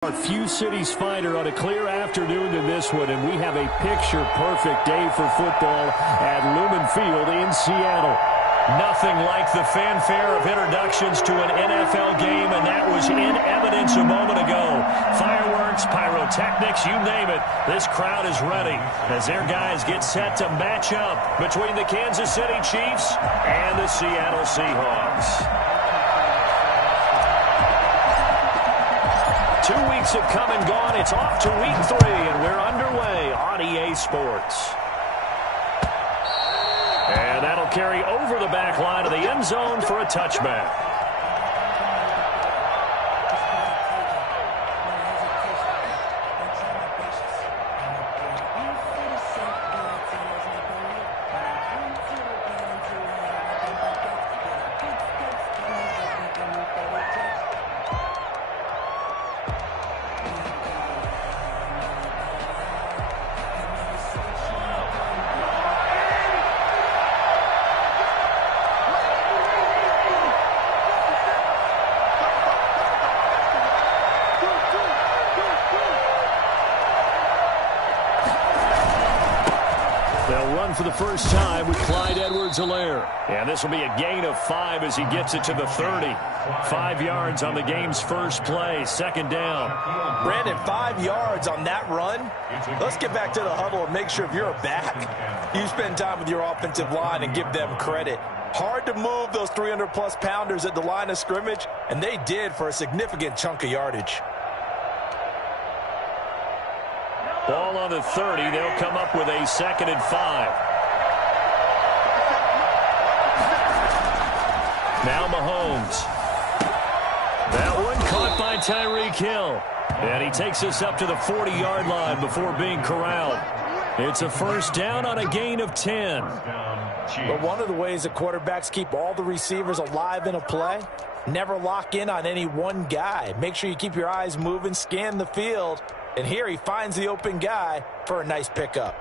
Our few cities fighter on a clear afternoon than this one, and we have a picture-perfect day for football at Lumen Field in Seattle. Nothing like the fanfare of introductions to an NFL game, and that was in evidence a moment ago. Fireworks, pyrotechnics, you name it. This crowd is ready as their guys get set to match up between the Kansas City Chiefs and the Seattle Seahawks. 2 weeks have come and gone. It's off to week 3, and we're underway on EA Sports. And that'll carry over the back line of the end zone for a touchback. For the first time with Clyde Edwards-Helaire. And this will be a gain of 5 as he gets it to the 30. 5 yards on the game's first play, second down. Brandon, 5 yards on that run. Let's get back to the huddle and make sure if you're a back, you spend time with your offensive line and give them credit. Hard to move those 300-plus pounders at the line of scrimmage, and they did for a significant chunk of yardage. Ball on the 30. They'll come up with a 2nd and 5. Now Mahomes. That one caught by Tyreek Hill. And he takes us up to the 40-yard line before being corralled. It's a first down on a gain of 10. But one of the ways that quarterbacks keep all the receivers alive in a play, never lock in on any one guy. Make sure you keep your eyes moving, scan the field. And here he finds the open guy for a nice pickup.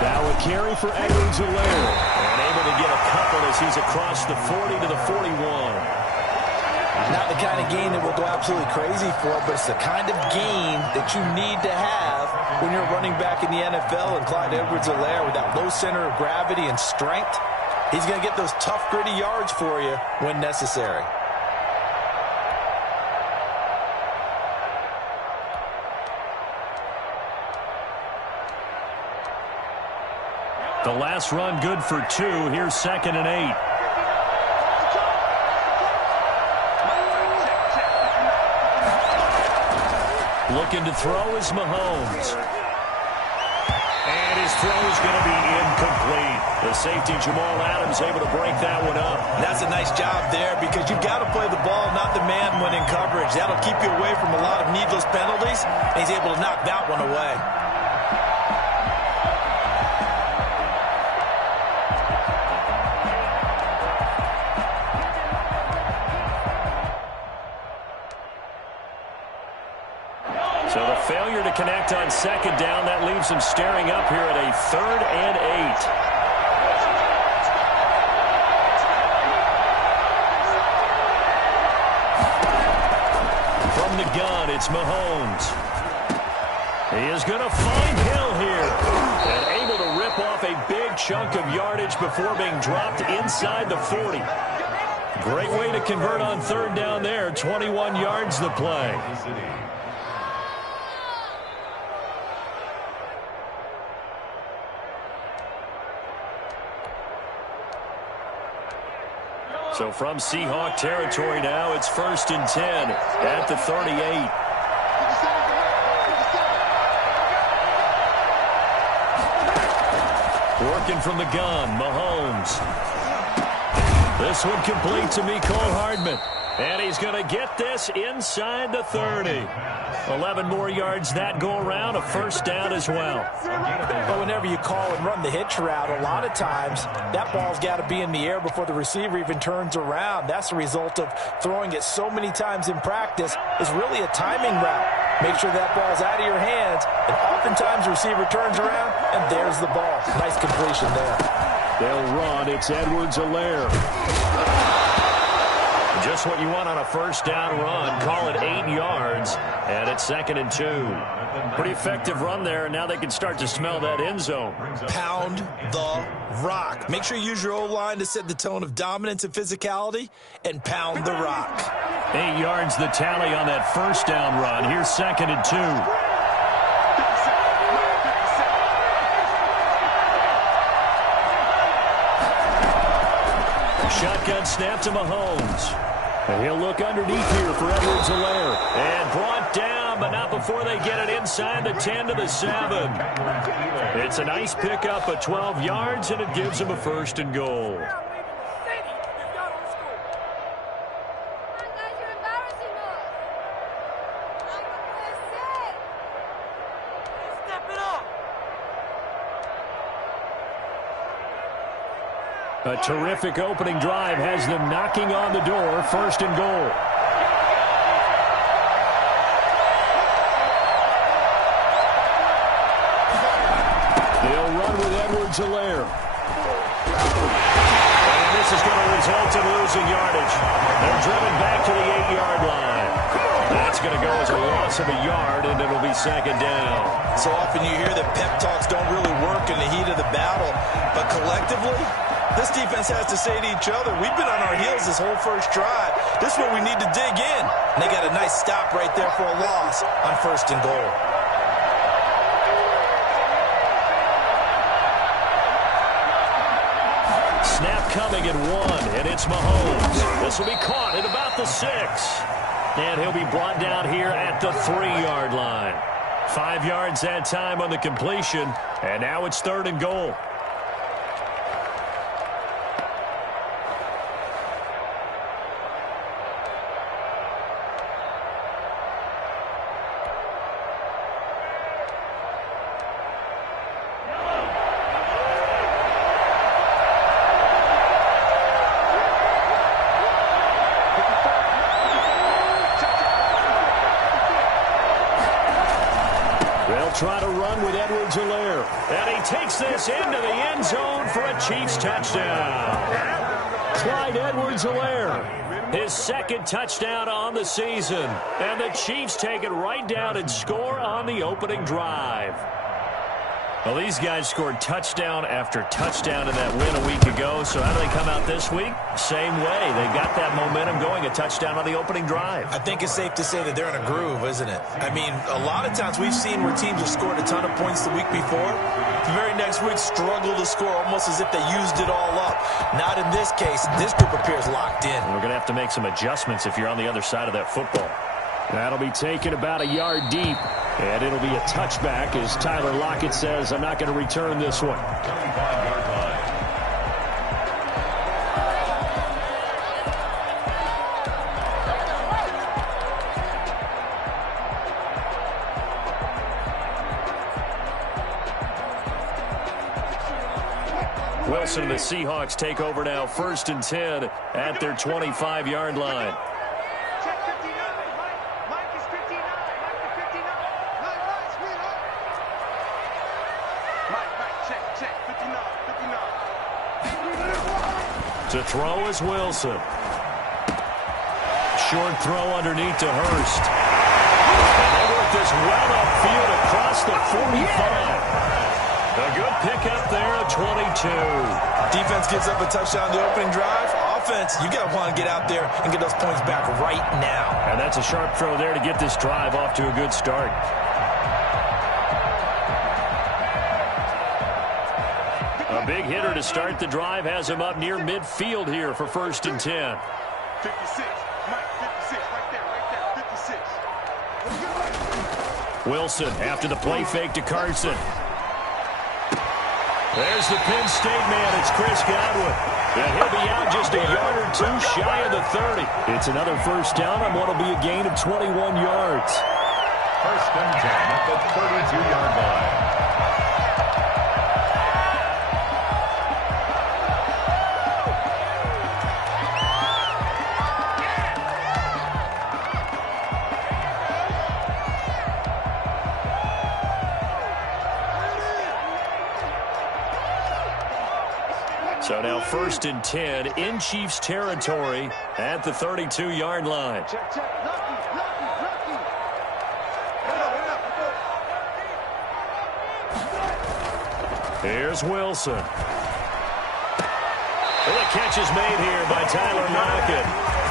Now a carry for Edwards-Helaire. And able to get a couple as he's across the 40 to the 41. Not the kind of game that will go absolutely crazy for, but it's the kind of game that you need to have when you're running back in the NFL. And Clyde Edwards-Helaire, with that low center of gravity and strength, he's going to get those tough, gritty yards for you when necessary. The last run good for 2. Here's 2nd and 8. Looking to throw is Mahomes. And his throw is going to be incomplete. The safety, Jamal Adams, able to break that one up. That's a nice job there because you've got to play the ball, not the man when in coverage. That'll keep you away from a lot of needless penalties, and he's able to knock that one away. So the failure to connect on 2nd down, that leaves him staring up here at a 3rd and 8. From the gun, it's Mahomes. He is going to find Hill here. And able to rip off a big chunk of yardage before being dropped inside the 40. Great way to convert on 3rd down there. 21 yards the play. So from Seahawk territory now, it's 1st and 10 at the 38. Working from the gun, Mahomes. This one complete to Mecole Hardman. And he's going to get this inside the 30. 11 more yards that go around, a first down as well. But whenever you call and run the hitch route, a lot of times that ball's got to be in the air before the receiver even turns around. That's the result of throwing it so many times in practice. It's really a timing route. Make sure that ball's out of your hands, and oftentimes the receiver turns around, and there's the ball. Nice completion there. They'll run. It's Edwards-Helaire. Just what you want on a first down run. Call it 8 yards, and it's 2nd and 2. Pretty effective run there, and now they can start to smell that end zone. Pound the rock. Make sure you use your O-line to set the tone of dominance and physicality, and pound the rock. 8 yards the tally on that first down run. Here's 2nd and 2. Shotgun snap to Mahomes. And he'll look underneath here for Edwards-Helaire. And brought down, but not before they get it inside the 10 to the 7. It's a nice pickup of 12 yards, and it gives them a 1st and goal. A terrific opening drive has them knocking on the door, 1st and goal. They'll run with Edwards-Helaire. And this is going to result in losing yardage. They're driven back to the 8-yard line. That's going to go as a loss of a yard, and it'll be 2nd down. So often you hear that pep talks don't really work in the heat of the battle, but collectively, this defense has to say to each other, we've been on our heels this whole first drive. This is where we need to dig in. And they got a nice stop right there for a loss on 1st and goal. Snap coming at 1, and it's Mahomes. This will be caught at about the 6. And he'll be brought down here at the 3-yard line. 5 yards that time on the completion, and now it's 3rd and goal. Try to run with Edwards-Helaire. And he takes this into the end zone for a Chiefs touchdown. Clyde Edwards-Helaire, his 2nd touchdown on the season. And the Chiefs take it right down and score on the opening drive. Well, these guys scored touchdown after touchdown in that win a week ago. So how do they come out this week? Same way. They got that momentum going, a touchdown on the opening drive. I think it's safe to say that they're in a groove, isn't it? I mean, a lot of times we've seen where teams have scored a ton of points the week before. The very next week struggle to score almost as if they used it all up. Not in this case. This group appears locked in. We're going to have to make some adjustments if you're on the other side of that football. That'll be taken about a yard deep. And it'll be a touchback as Tyler Lockett says, I'm not going to return this one. Wilson and the Seahawks take over now, 1st and 10 at their 25-yard line. To throw is Wilson. Short throw underneath to Hurst. And they work this well upfield across the 45. A good pickup there at 22. Defense gives up a touchdown the opening drive. Offense, you got to want to get out there and get those points back right now. And that's a sharp throw there to get this drive off to a good start. A big hitter to start the drive has him up near midfield here for 1st and 10. 56, Mike, 56, right there, 56. Wilson after the play fake to Carson. There's the Penn State man. It's Chris Godwin. And he'll be out just a yard or two shy of the 30. It's another first down on what will be a gain of 21 yards. First and 10 at the 32-yard line. So now first and 10 in Chiefs territory at the 32-yard line. Here's Wilson. Well, the catch is made here by Tyler Lockett.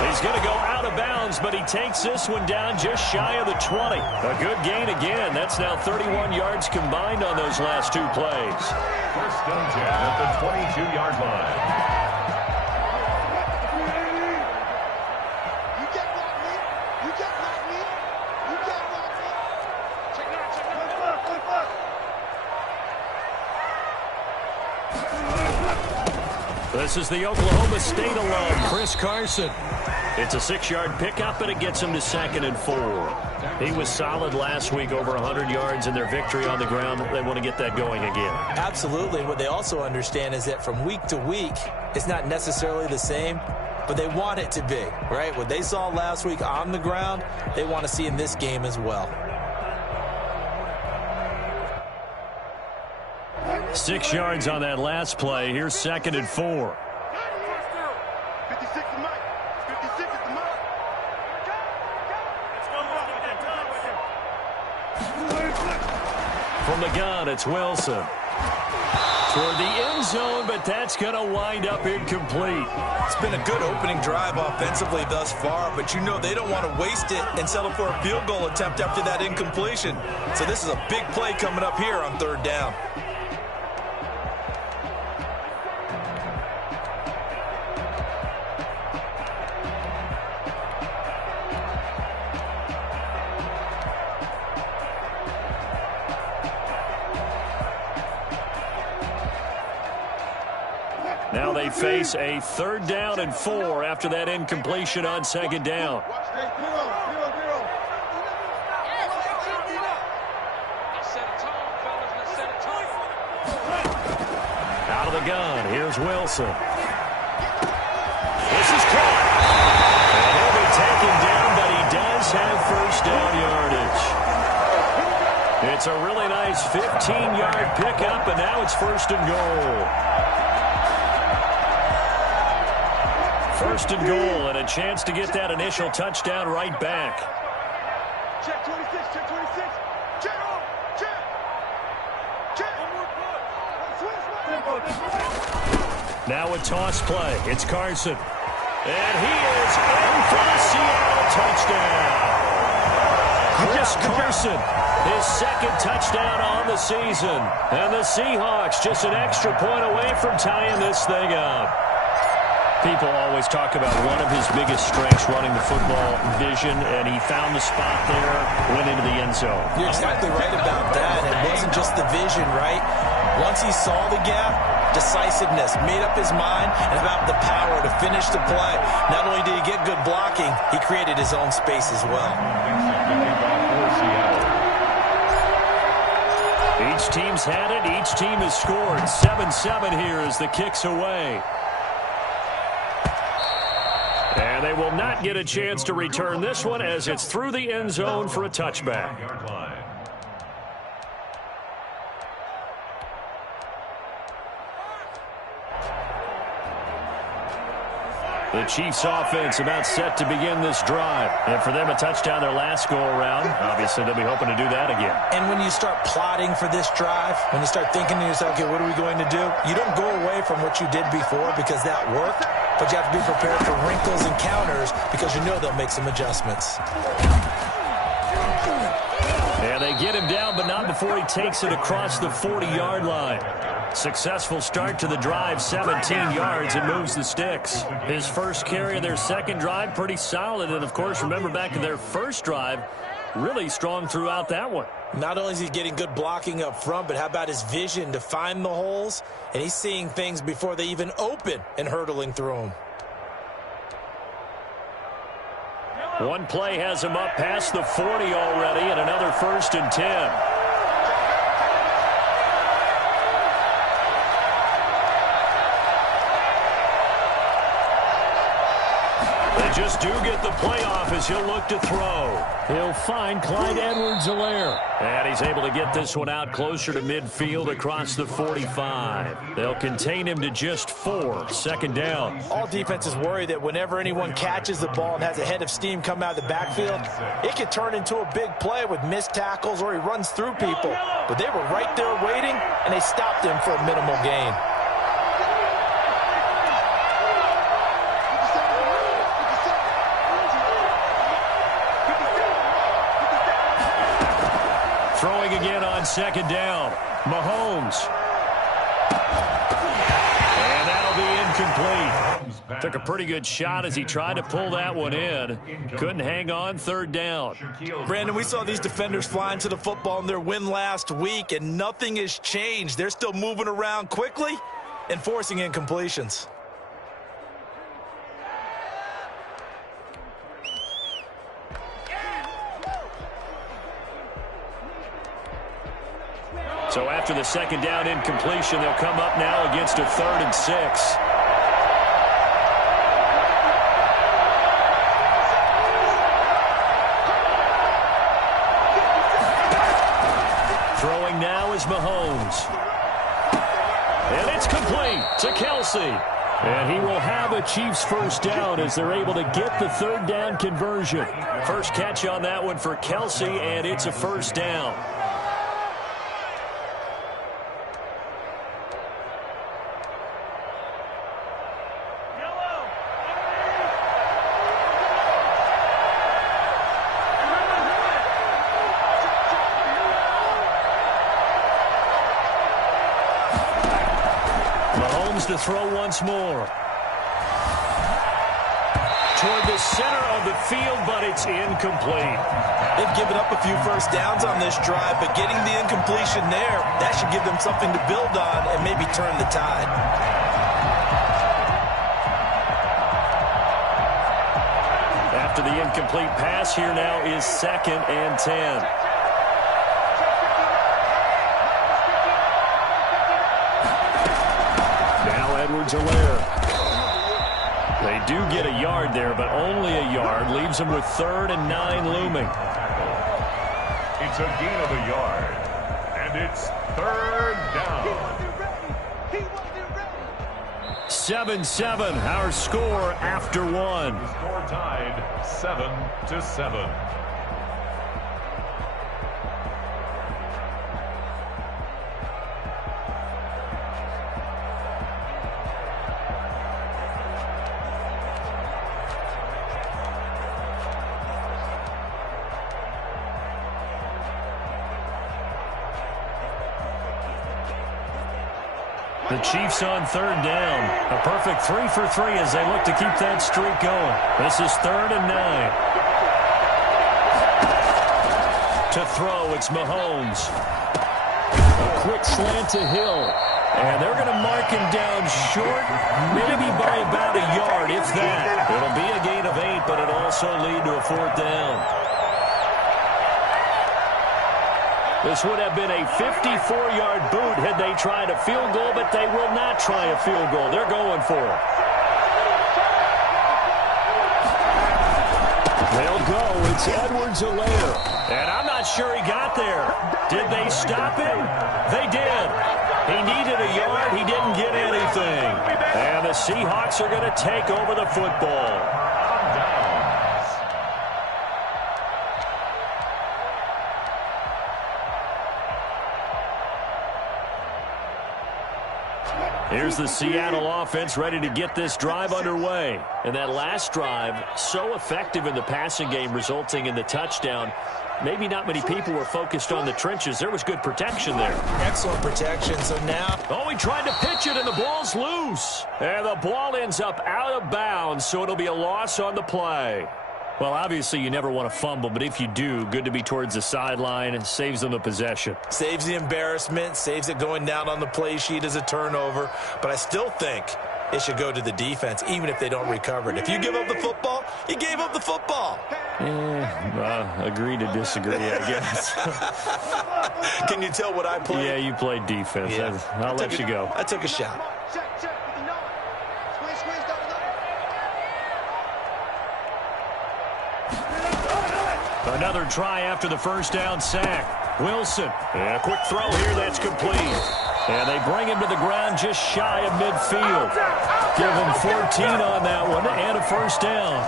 He's going to go out of bounds, but he takes this one down just shy of the 20. A good gain again. That's now 31 yards combined on those last two plays. First and 10 at the 22-yard line. This is the Oklahoma State alum, Chris Carson. It's a 6-yard pickup, and it gets him to 2nd and 4. He was solid last week, over 100 yards in their victory on the ground. They want to get that going again. Absolutely. What they also understand is that from week to week, it's not necessarily the same, but they want it to be, right? What they saw last week on the ground, they want to see in this game as well. 6 yards on that last play. Here's 2nd and 4. 56 to Mike. 56 is the mark. From the gun, it's Wilson. Toward the end zone, but that's going to wind up incomplete. It's been a good opening drive offensively thus far, but you know they don't want to waste it and settle for a field goal attempt after that incompletion. So this is a big play coming up here on 3rd down. Now they face a 3rd down and 4 after that incompletion on 2nd down. Out of the gun, here's Wilson. This is caught. And he'll be taken down, but he does have first down yardage. It's a really nice 15-yard pickup, and now it's 1st and goal. 1st and goal, and a chance to get that initial touchdown right back. Check 26, check 26. Check off, check. Check. Now a toss play. It's Carson. And he is in for the Seattle touchdown. Chris Carson, his 2nd touchdown on the season. And the Seahawks just an extra point away from tying this thing up. People always talk about one of his biggest strengths running the football, vision, and he found the spot there, went into the end zone. You're exactly right about that. It wasn't just the vision, right? Once he saw the gap, decisiveness, made up his mind, and about the power to finish the play. Not only did he get good blocking, he created his own space as well. Each team's had it. Each team has scored. 7-7 here as the kick's away. And they will not get a chance to return this one as it's through the end zone for a touchback. The Chiefs offense about set to begin this drive. And for them, a touchdown their last go-around. Obviously, they'll be hoping to do that again. And when you start plotting for this drive, when you start thinking to yourself, okay, what are we going to do? You don't go away from what you did before because that worked, but you have to be prepared for wrinkles and counters because you know they'll make some adjustments. And they get him down, but not before he takes it across the 40-yard line. Successful start to the drive, 17 yards, and moves the sticks. His first carry of their 2nd drive, pretty solid. And, of course, remember back in their first drive, really strong throughout that one. Not only is he getting good blocking up front, but how about his vision to find the holes? And he's seeing things before they even open and hurdling through them. One play has him up past the 40 already, and another 1st and 10. Just do get the playoff as he'll look to throw. He'll find Clyde Edwards-Helaire. And he's able to get this one out closer to midfield across the 45. They'll contain him to just 4. 2nd down. All defenses worry that whenever anyone catches the ball and has a head of steam come out of the backfield, it could turn into a big play with missed tackles or he runs through people. But they were right there waiting, and they stopped him for a minimal gain. Throwing again on 2nd down. Mahomes. And that'll be incomplete. Took a pretty good shot as he tried to pull that one in. Couldn't hang on 3rd down. Brandon, we saw these defenders flying to the football in their win last week, and nothing has changed. They're still moving around quickly and forcing incompletions. So after the 2nd down incompletion, they'll come up now against a 3rd and 6. Throwing now is Mahomes. And it's complete to Kelsey. And he will have a Chiefs 1st down as they're able to get the 3rd down conversion. First catch on that one for Kelsey, and it's a 1st down. To throw once more. Toward the center of the field, but it's incomplete. They've given up a few 1st downs on this drive, but getting the incompletion there, that should give them something to build on and maybe turn the tide. After the incomplete pass, here now is 2nd and 10. Edwards-Helaire. They do get a yard there, but only a yard. Leaves them with 3rd and 9 looming. It's a gain of a yard, and it's 3rd down. 7-7, our score after 1. The score tied 7-7. The Chiefs on 3rd down. A perfect 3 for 3 as they look to keep that streak going. This is 3rd and 9. To throw, it's Mahomes. A quick slant to Hill. And they're going to mark him down short, maybe by about a yard, if that. It'll be a gain of 8, but it'll also lead to a 4th down. This would have been a 54-yard boot had they tried a field goal, but they will not try a field goal. They're going for it. They'll go. It's Edwards-Helaire. And I'm not sure he got there. Did they stop him? They did. He needed a yard. He didn't get anything. And the Seahawks are going to take over the football. Here's the Seattle offense ready to get this drive underway. And that last drive, so effective in the passing game, resulting in the touchdown. Maybe not many people were focused on the trenches. There was good protection there. Excellent protection. So now... Oh, he tried to pitch it, and the ball's loose. And the ball ends up out of bounds, so it'll be a loss on the play. Well, obviously you never want to fumble, but if you do, good to be towards the sideline. It saves them the possession. Saves the embarrassment, saves it going down on the play sheet as a turnover. But I still think it should go to the defense, even if they don't recover it. If you give up the football, you gave up the football. Agree to disagree, I guess. Can you tell what I played? Yeah, you played defense. Yeah. I'll let you go. I took a shot. Another try after the first down sack. Wilson, and a quick throw here, that's complete. And they bring him to the ground just shy of midfield. Give him 14 on that one and a first down.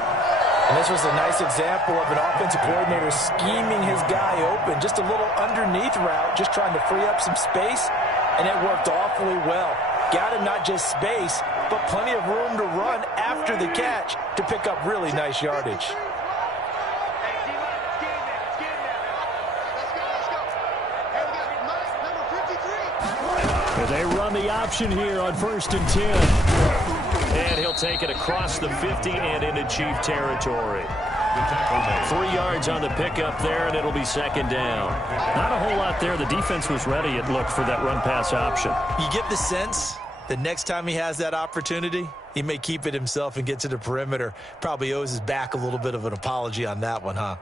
And this was a nice example of an offensive coordinator scheming his guy open. Just a little underneath route, just trying to free up some space, and it worked awfully well. Got him not just space, but plenty of room to run after the catch to pick up really nice yardage. They run the option here on 1st and 10. And he'll take it across the 50 and into Chief territory. 3 yards on the pickup there, and it'll be second down. Not a whole lot there. The defense was ready, it looked, for that run-pass option. You get the sense that next time he has that opportunity, he may keep it himself and get to the perimeter. Probably owes his back a little bit of an apology on that one, huh?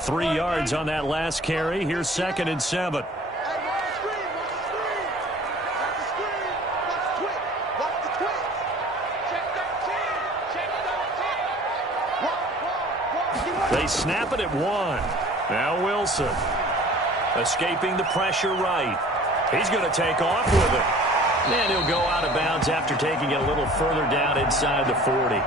Three yards on that last carry. Here's 2nd and 7. They snap it at 1. Now Wilson. Escaping the pressure right. He's going to take off with it. And he'll go out of bounds after taking it a little further down inside the 40.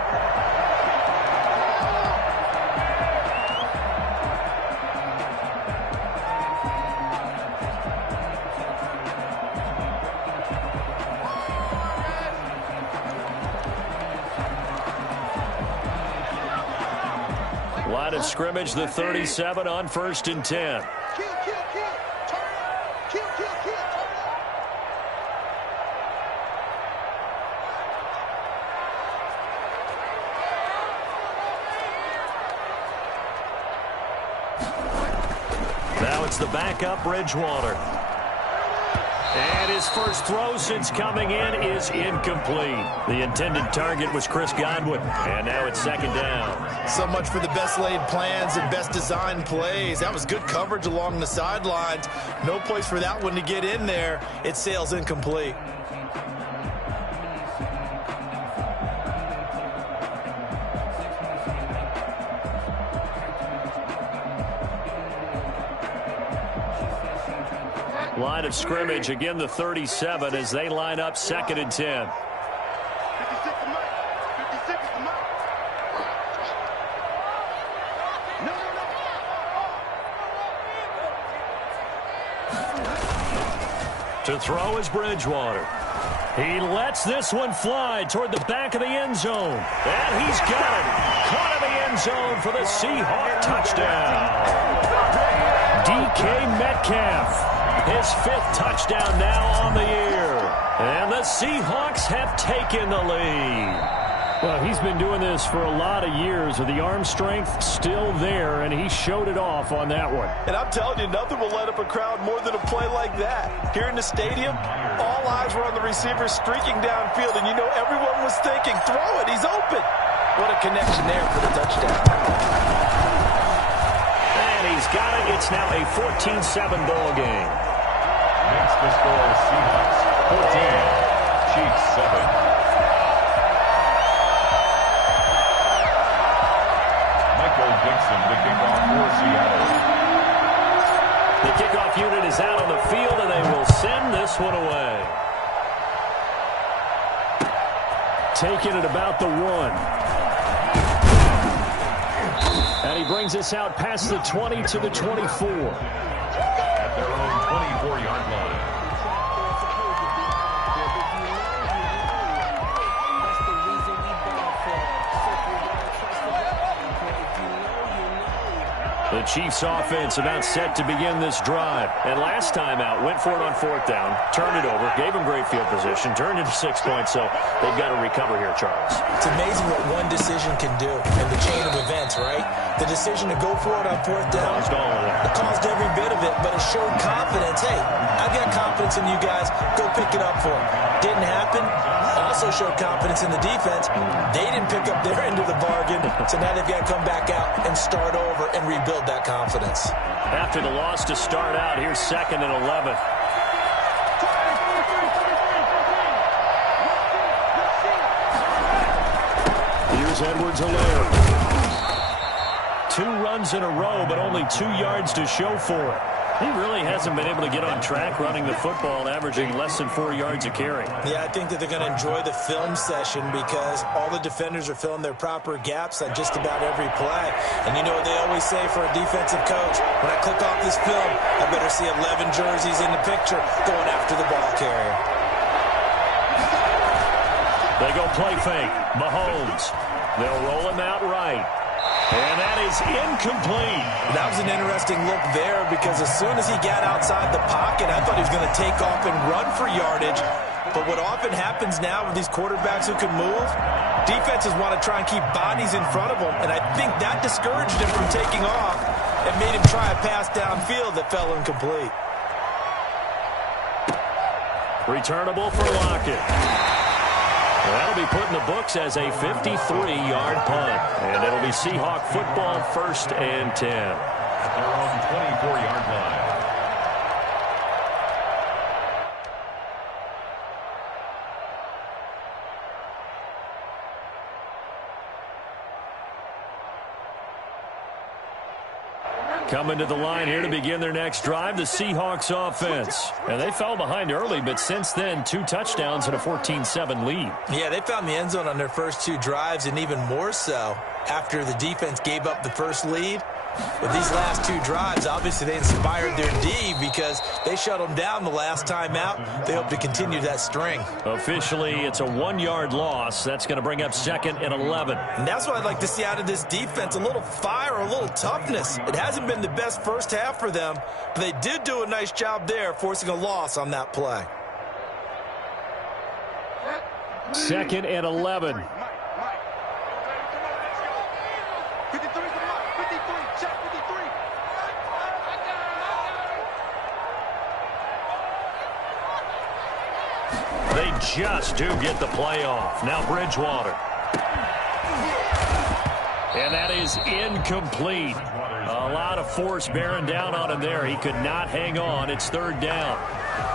Line of scrimmage, the 37 on 1st and 10. Now it's the backup, Bridgewater. And his first throw since coming in is incomplete. The intended target was Chris Godwin. And now it's 2nd down. So much for the best laid plans and best designed plays. That was good coverage along the sidelines. No place for that one to get in there. It sails incomplete. Line of scrimmage, again the 37 as they line up 2nd and 10. 56 to Mike. 56 to Mike. No. To throw is Bridgewater. He lets this one fly toward the back of the end zone. And he's got it. Caught in the end zone for the Seahawk touchdown. DK Metcalf. His 5th touchdown now on the year. And the Seahawks have taken the lead. Well, he's been doing this for a lot of years with the arm strength still there, and he showed it off on that one. And I'm telling you, nothing will light up a crowd more than a play like that. Here in the stadium, all eyes were on the receiver streaking downfield, and you know everyone was thinking, throw it, he's open. What a connection there for the touchdown. And he's got it. It's now a 14-7 ball game. Makes the score Seahawks 14, Chiefs 7. Michael Dixon to kick off for Seattle. The kickoff unit is out on the field, and they will send this one away. Taking it about the 1. And he brings us out past the 20 to the 24. At their own 24-yard line. The Chiefs offense about set to begin this drive. And last time out, went for it on 4th down, turned it over, gave them great field position, turned into 6 points, so they've got to recover here, Charles. It's amazing what one decision can do in the chain of events, right? The decision to go for it on 4th down, it caused every bit of it, but it showed confidence. Hey, I've got confidence in you guys. Go pick it up for them. Didn't happen. Also showed confidence in the defense. They didn't pick up their end of the bargain, so now they've got to come back out and start over and rebuild that confidence. After the loss to start out, here's 2nd and 11. Here's Edwards-Helaire. 2 runs in a row, but only 2 yards to show for it. He really hasn't been able to get on track running the football, averaging less than 4 yards a carry. Yeah, I think that they're going to enjoy the film session because all the defenders are filling their proper gaps on just about every play. And you know what they always say for a defensive coach? When I click off this film, I better see 11 jerseys in the picture going after the ball carrier. They go play fake. Mahomes. They'll roll him out right. And that is incomplete. That was an interesting look there because as soon as he got outside the pocket, I thought he was going to take off and run for yardage. But what often happens now with these quarterbacks who can move, defenses want to try and keep bodies in front of them. And I think that discouraged him from taking off and made him try a pass downfield that fell incomplete. Returnable for Lockett. That'll be put in the books as a 53-yard punt. And it'll be Seahawk football, 1st and 10. At their own 24-yard line. Coming to the line here to begin their next drive, the Seahawks offense. And they fell behind early, but since then, 2 touchdowns and a 14-7 lead. Yeah, they found the end zone on their first 2 drives, and even more so after the defense gave up the first lead. With these last 2 drives, obviously they inspired their D because they shut them down the last time out. They hope to continue that string. Officially, it's a 1-yard loss. That's going to bring up 2nd and 11. And that's what I'd like to see out of this defense, a little fire, a little toughness. It hasn't been the best first half for them, but they did do a nice job there, forcing a loss on that play. 2nd and 11. They just do get the playoff. Now Bridgewater. And that is incomplete. A lot of force bearing down on him there. He could not hang on. It's 3rd down.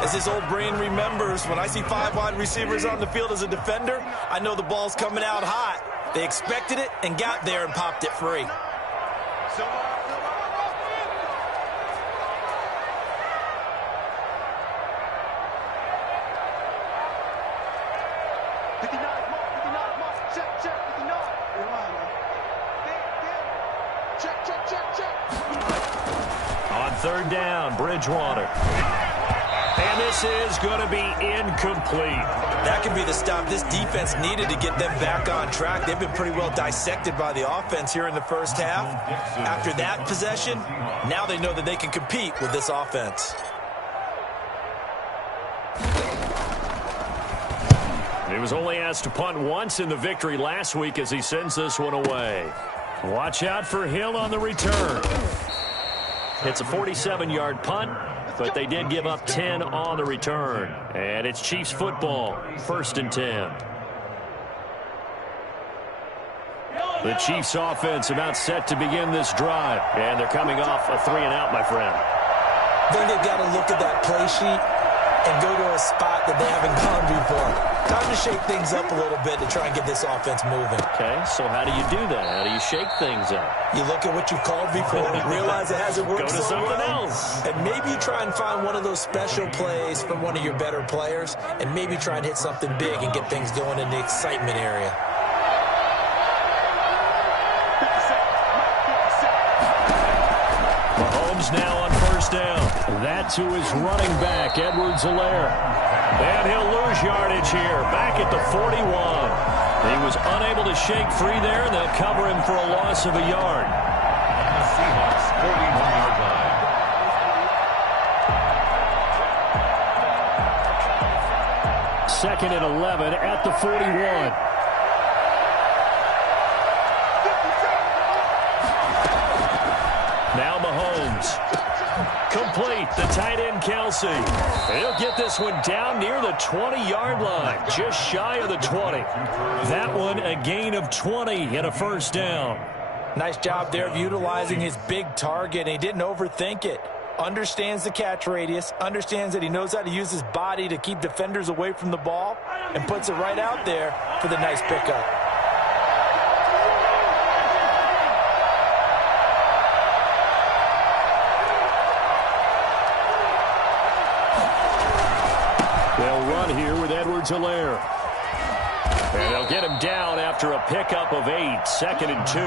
As his old brain remembers, when I see 5 wide receivers on the field as a defender, I know the ball's coming out hot. They expected it and got there and popped it free. On 3rd down, Bridgewater. And this is going to be incomplete. That could be the stop this defense needed to get them back on track. They've been pretty well dissected by the offense here in the first half. After that possession, now they know that they can compete with this offense. He was only asked to punt once in the victory last week as he sends this one away. Watch out for Hill on the return. It's a 47-yard punt, but they did give up 10 on the return. And it's Chiefs football, 1st and 10. The Chiefs offense about set to begin this drive. And they're coming off a 3-and-out, my friend. I think they've got to look at that play sheet and go to a spot that they haven't gone before. Time to shake things up a little bit to try and get this offense moving. Okay, so how do you do that? How do you shake things up? You look at what you've called before, realize it hasn't worked Go to so something well, else. and maybe you try and find one of those special plays from one of your better players, and maybe try and hit something big and get things going in the excitement area. Mahomes now on 1st down. That to his running back, Edwards-Helaire. And he'll lose yardage here, back at the 41. He was unable to shake free there, and they'll cover him for a loss of a yard. The Seahawks 41-yard line. Second and 11 at the 41. Now Mahomes. Complete. The tight end, Kelsey. He'll get this one down near the 20-yard line. Just shy of the 20. That one a gain of 20 and a first down. Nice job there of utilizing his big target. He didn't overthink it. Understands the catch radius. Understands that he knows how to use his body to keep defenders away from the ball. And puts it right out there for the nice pickup. They'll run here with Edwards-Helaire. And they'll get him down after a pickup of 8. Second and 2.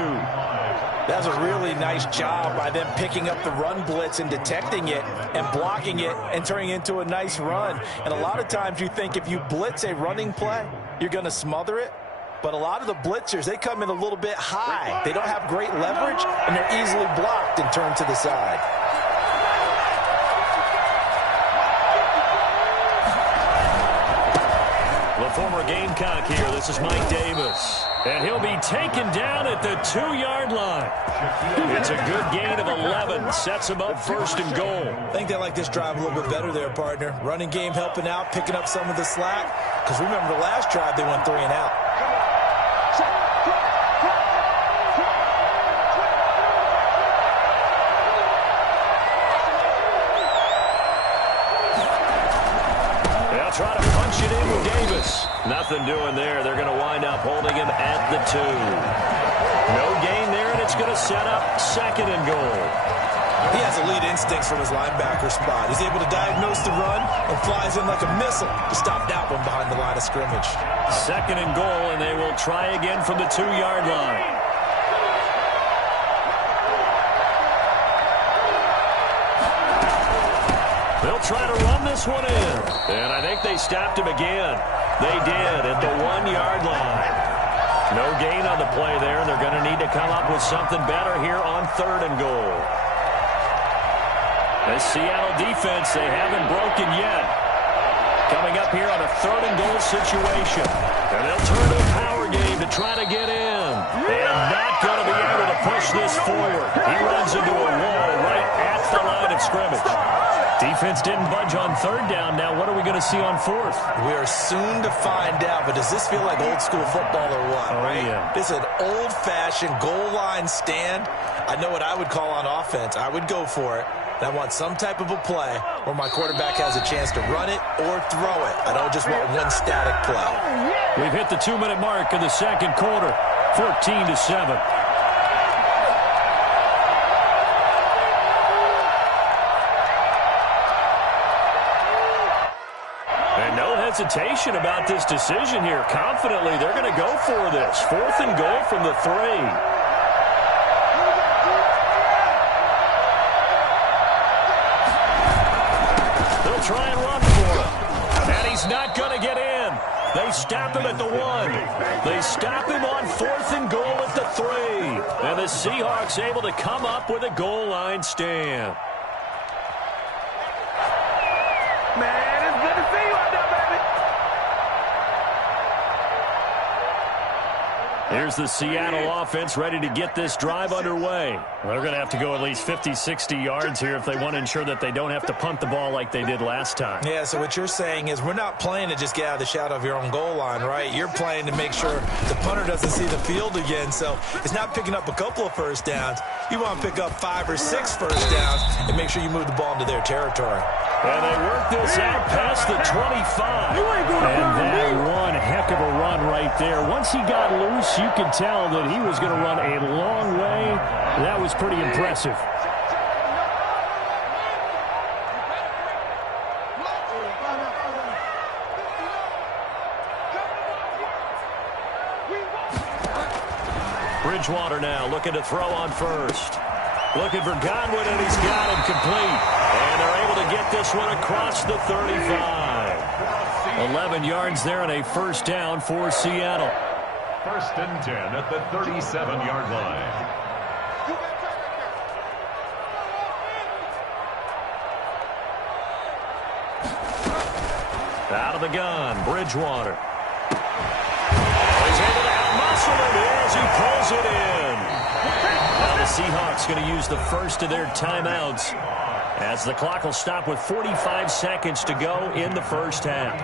That's a really nice job by them picking up the run blitz and detecting it and blocking it and turning it into a nice run. And a lot of times you think if you blitz a running play, you're going to smother it. But a lot of the blitzers, they come in a little bit high. They don't have great leverage, and they're easily blocked and turned to the side. The former Gamecock here. This is Mike Davis. And he'll be taken down at the 2-yard line. It's a good gain of 11. Sets him up first and goal. I think they like this drive a little bit better there, partner. Running game helping out, picking up some of the slack. Because remember the last drive, they went 3 and out. Try to punch it in with Davis. Nothing doing there. They're going to wind up holding him at the 2. No gain there, and it's going to set up second and goal. He has elite instincts from his linebacker spot. He's able to diagnose the run and flies in like a missile to stop that one behind the line of scrimmage. Second and goal, and they will try again from the 2-yard line. They'll try to run this one in. And I think they stopped him again. They did at the 1-yard line. No gain on the play there, and they're going to need to come up with something better here on third and goal. The Seattle defense, they haven't broken yet. Coming up here on a third and goal situation. And they'll turn to a power game to try to get in. And not going to be able to push this forward. He runs into a wall right at the line of scrimmage. Defense didn't budge on third down. Now what are we going to see on fourth? We are soon to find out, but does this feel like old school football or what? Oh, right? Yeah. This is an old-fashioned goal line stand. I know what I would call on offense. I would go for it. And I want some type of a play where my quarterback has a chance to run it or throw it. I don't just want one static play. We've hit the 2-minute mark in the second quarter, 14-7. Hesitation about this decision here. Confidently, they're going to go for this. Fourth and goal from the 3. They'll try and run for him. And he's not going to get in. They stop him at the 1. They stop him on fourth and goal at the 3. And the Seahawks able to come up with a goal line stand. Here's the Seattle offense ready to get this drive underway. Well, they're going to have to go at least 50, 60 yards here if they want to ensure that they don't have to punt the ball like they did last time. Yeah, so what you're saying is we're not playing to just get out of the shadow of your own goal line, right? You're playing to make sure the punter doesn't see the field again. So it's not picking up a couple of first downs. You want to pick up 5 or 6 first downs and make sure you move the ball into their territory. And they work this out past the 25. And that one heck of a run right there. Once he got loose, you could tell that he was going to run a long way. That was pretty impressive. Bridgewater now looking to throw on first. Looking for Godwin, and he's got him complete. And they're able to get this one across the 35. 11 yards there and a first down for Seattle. First and 10 at the 37-yard line. Out of the gun, Bridgewater. He's able to out-muscle it as he pulls it in. Now the Seahawks going to use the first of their timeouts as the clock will stop with 45 seconds to go in the first half.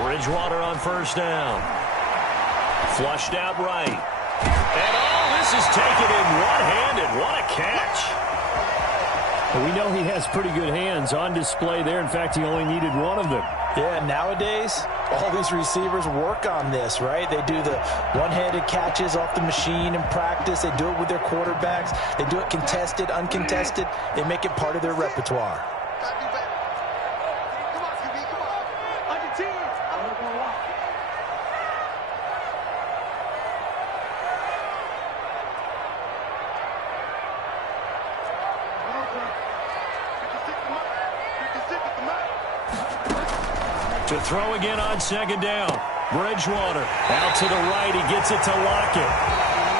Bridgewater on first down. Flushed out right. And this is taken in one-handed. What a catch. Well, we know he has pretty good hands on display there. In fact, he only needed one of them. Yeah, nowadays, all these receivers work on this, right? They do the one-handed catches off the machine in practice. They do it with their quarterbacks. They do it contested, uncontested. They make it part of their repertoire. To throw again on second down. Bridgewater out to the right. He gets it to Lockett.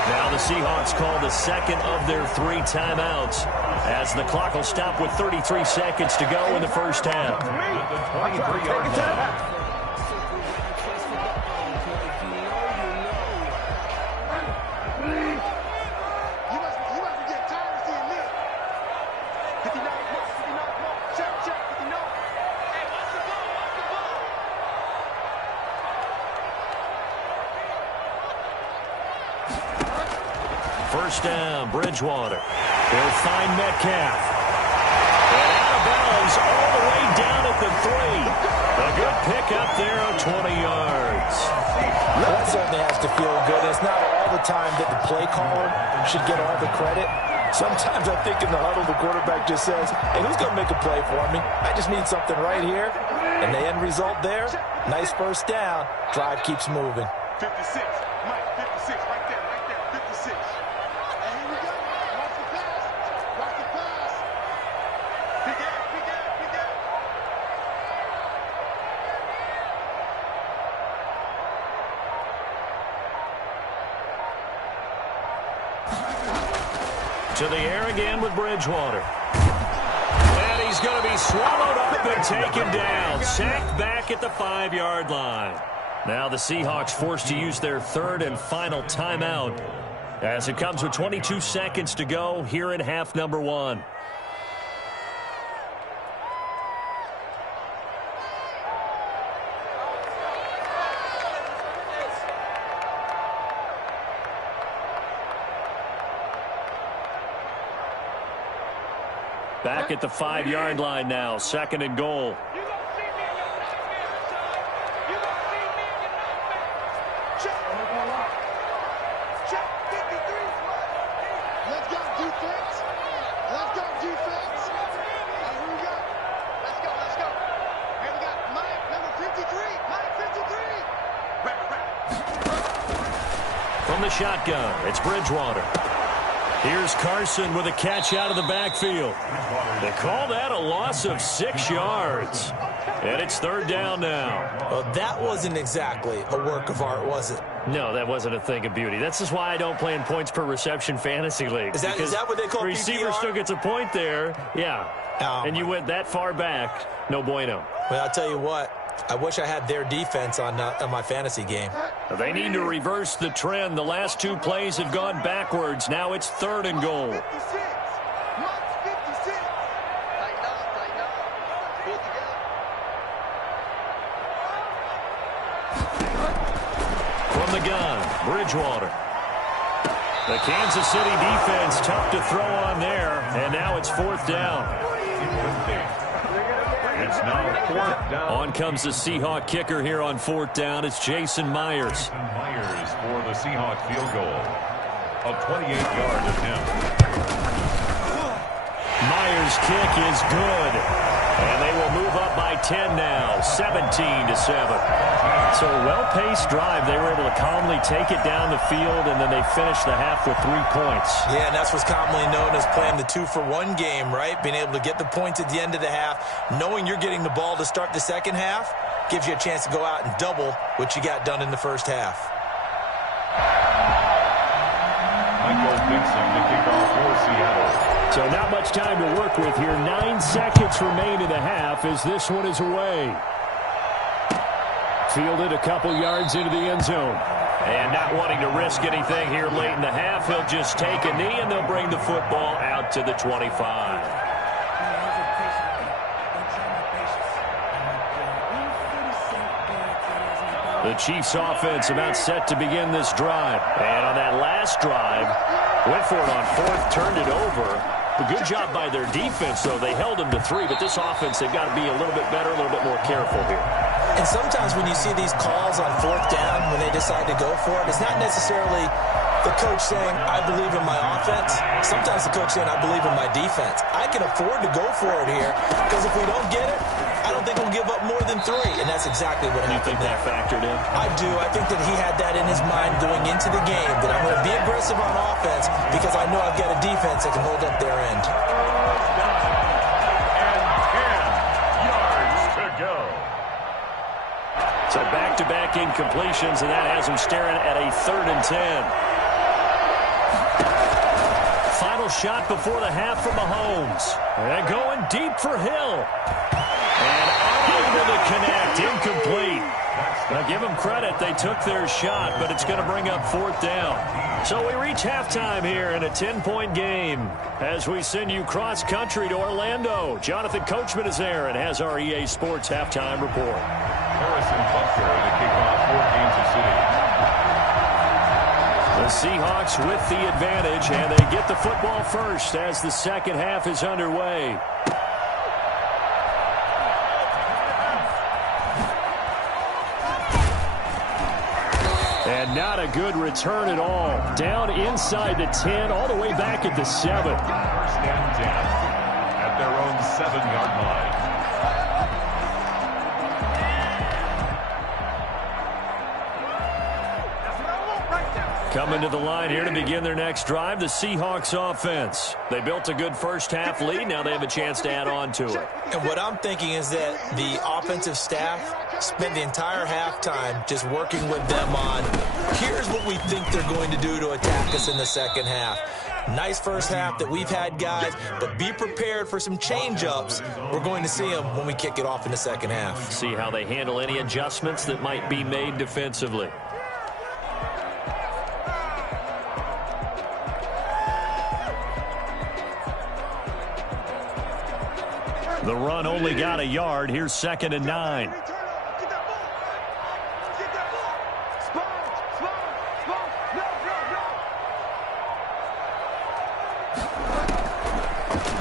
Now the Seahawks call the second of their 3 timeouts as the clock will stop with 33 seconds to go in the first half. First down, Bridgewater. He'll find Metcalf. And out of bounds all the way down at the 3. A good pick up there of 20 yards. That certainly has to feel good. It's not all the time that the play caller should get all the credit. Sometimes I think in the huddle the quarterback just says, hey, who's going to make a play for me? I just need something right here. And the end result there, nice first down. Drive keeps moving. 56. Mike, 56. Right there. 56. And here we go. Watch the pass. Watch the pass. Big out. To the air again with Bridgewater. And he's going to be swallowed up and taken down. Sacked back at the 5-yard line. Now the Seahawks forced to use their third and final timeout as it comes with 22 seconds to go here in half number 1. Back at the 5-yard line now, second and goal. From the shotgun, it's Bridgewater. Here's Carson with a catch out of the backfield. They call that a loss of 6 yards. And it's third down now. Well, that wasn't exactly a work of art, was it? No, that wasn't a thing of beauty. That's just why I don't play in points per reception fantasy league. Is that what they call the receiver PPR? still gets a point there. Yeah. And you went that far back. No bueno. Well, I'll tell you what. I wish I had their defense on my fantasy game. They need to reverse the trend. The last 2 plays have gone backwards. Now it's third and goal. 56. Mike's 56. Tighten up. Pull together. From the gun, Bridgewater. The Kansas City defense tough to throw on there. And now it's fourth down. It's now fourth down. On comes the Seahawk kicker here on fourth down. It's Jason Myers. Myers for the Seahawk field goal. A 28-yard attempt. Myers' kick is good. And they will move up by 10 now, 17-7. So a well-paced drive. They were able to calmly take it down the field, and then they finished the half with 3 points. Yeah, and that's what's commonly known as playing the 2-for-1 game, right? Being able to get the points at the end of the half, knowing you're getting the ball to start the second half, gives you a chance to go out and double what you got done in the first half. Michael Dixon to kick off for Seattle. So not much time to work with here. 9 seconds remain in the half as this one is away. Fielded a couple yards into the end zone. And not wanting to risk anything here late in the half, he'll just take a knee, and they'll bring the football out to the 25. The Chiefs offense about set to begin this drive. And on that last drive, went for it on fourth, turned it over. A good job by their defense, though. They held them to 3, but this offense, they've got to be a little bit better, a little bit more careful here. And sometimes when you see these calls on fourth down, when they decide to go for it, it's not necessarily the coach saying, I believe in my offense. Sometimes the coach saying, I believe in my defense. I can afford to go for it here because if we don't get it, I don't think we'll give up more than 3, and that's exactly what happened. You think that factored in? I do. I think that he had that in his mind going into the game, that I'm going to be aggressive on offense because I know I've got a defense that can hold up their end. And 10 yards to go. So back-to-back incompletions, and that has them staring at a 3rd and 10. Final shot before the half from Mahomes. And going deep for Hill. And unable to connect. Incomplete. Now, give them credit. They took their shot, but it's going to bring up 4th down. So we reach halftime here in a 10-point game as we send you cross-country to Orlando. Jonathan Coachman is there and has our EA Sports halftime report. Harrison Butker to kick off for Kansas City. The Seahawks with the advantage, and they get the football first as the second half is underway. And not a good return at all. Down inside the 10, all the way back at the 7. First and 10 at their own 7-yard line. Coming to the line here to begin their next drive, the Seahawks offense. They built a good first-half lead. Now they have a chance to add on to it. And what I'm thinking is that the offensive staff spend the entire halftime just working with them on, here's what we think they're going to do to attack us in the second half. Nice first half that we've had, guys, but be prepared for some change-ups. We're going to see them when we kick it off in the second half. See how they handle any adjustments that might be made defensively. The run only got a yard. Here's 2nd and 9.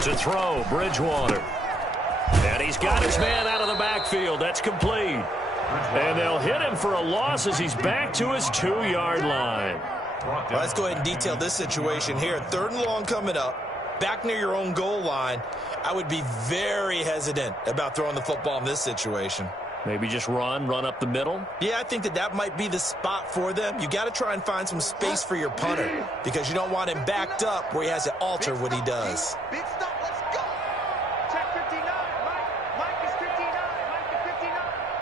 To throw, Bridgewater. And he's got his man out of the backfield. That's complete. And they'll hit him for a loss as he's back to his 2-yard line. Well, let's go ahead and detail this situation here. 3rd and long coming up. Back near your own goal line. I would be very hesitant about throwing the football in this situation. Maybe just run up the middle? Yeah, I think that might be the spot for them. You got to try and find some space for your punter because you don't want him backed up where he has to alter what he does. Big stop, let's go. Check 59, Mike is 59, Mike is 59.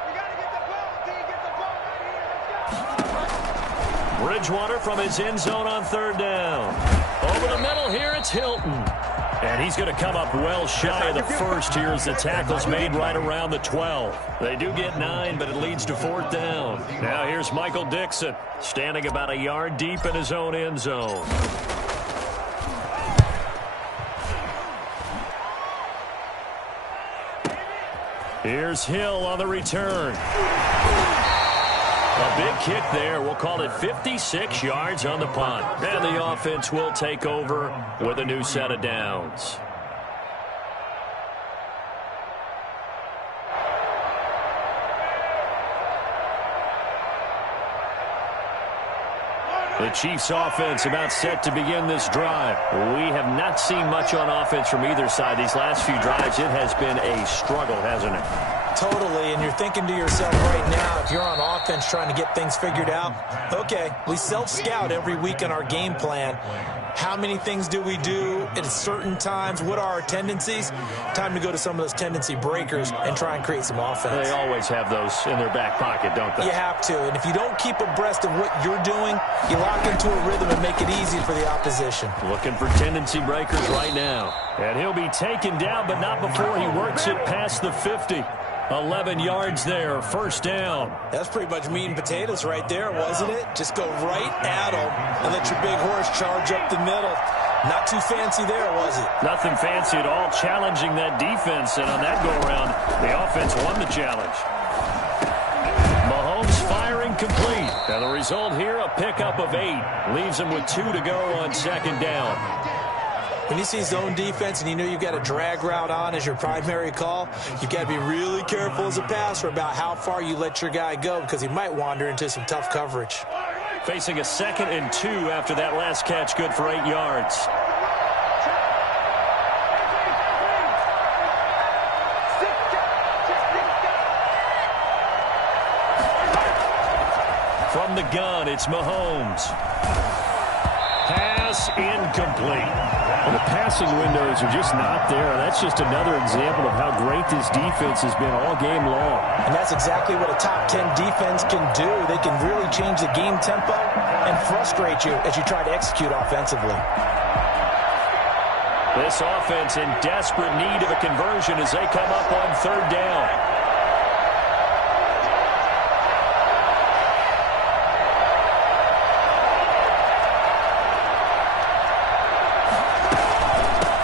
You got to get the ball, D, get the ball right here, let's go. Bridgewater from his end zone on 3rd down. Over the middle here, it's Hilton. And he's going to come up well shy of the first here as the tackle's made right around the 12. They do get 9, but it leads to 4th down. Now here's Michael Dixon, standing about a yard deep in his own end zone. Here's Hill on the return. A big kick there. We'll call it 56 yards on the punt. And the offense will take over with a new set of downs. The Chiefs offense about set to begin this drive. We have not seen much on offense from either side these last few drives. It has been a struggle, hasn't it? Totally, and you're thinking to yourself right now, if you're on offense trying to get things figured out, okay, we self-scout every week in our game plan. How many things do we do at certain times? What are our tendencies? Time to go to some of those tendency breakers and try and create some offense. They always have those in their back pocket, don't they? You have to, and if you don't keep abreast of what you're doing, you lock into a rhythm and make it easy for the opposition. Looking for tendency breakers right now. And he'll be taken down, but not before he works it past the 50. 11 yards there, first down. That's pretty much meat and potatoes right there, wasn't it? Just go right at them and let your big horse charge up the middle. Not too fancy there, was it? Nothing fancy at all, challenging that defense. And on that go-around, the offense won the challenge. Mahomes firing complete. And the result here, a pickup of 8. Leaves him with 2 to go on second down. When you see zone defense and you know you've got a drag route on as your primary call, you've got to be really careful as a passer about how far you let your guy go because he might wander into some tough coverage. Facing a 2nd and 2 after that last catch, good for 8 yards. From the gun, it's Mahomes. Pass incomplete. Well, the passing windows are just not there. That's just another example of how great this defense has been all game long. And that's exactly what a top 10 defense can do. They can really change the game tempo and frustrate you as you try to execute offensively. This offense in desperate need of a conversion as they come up on third down.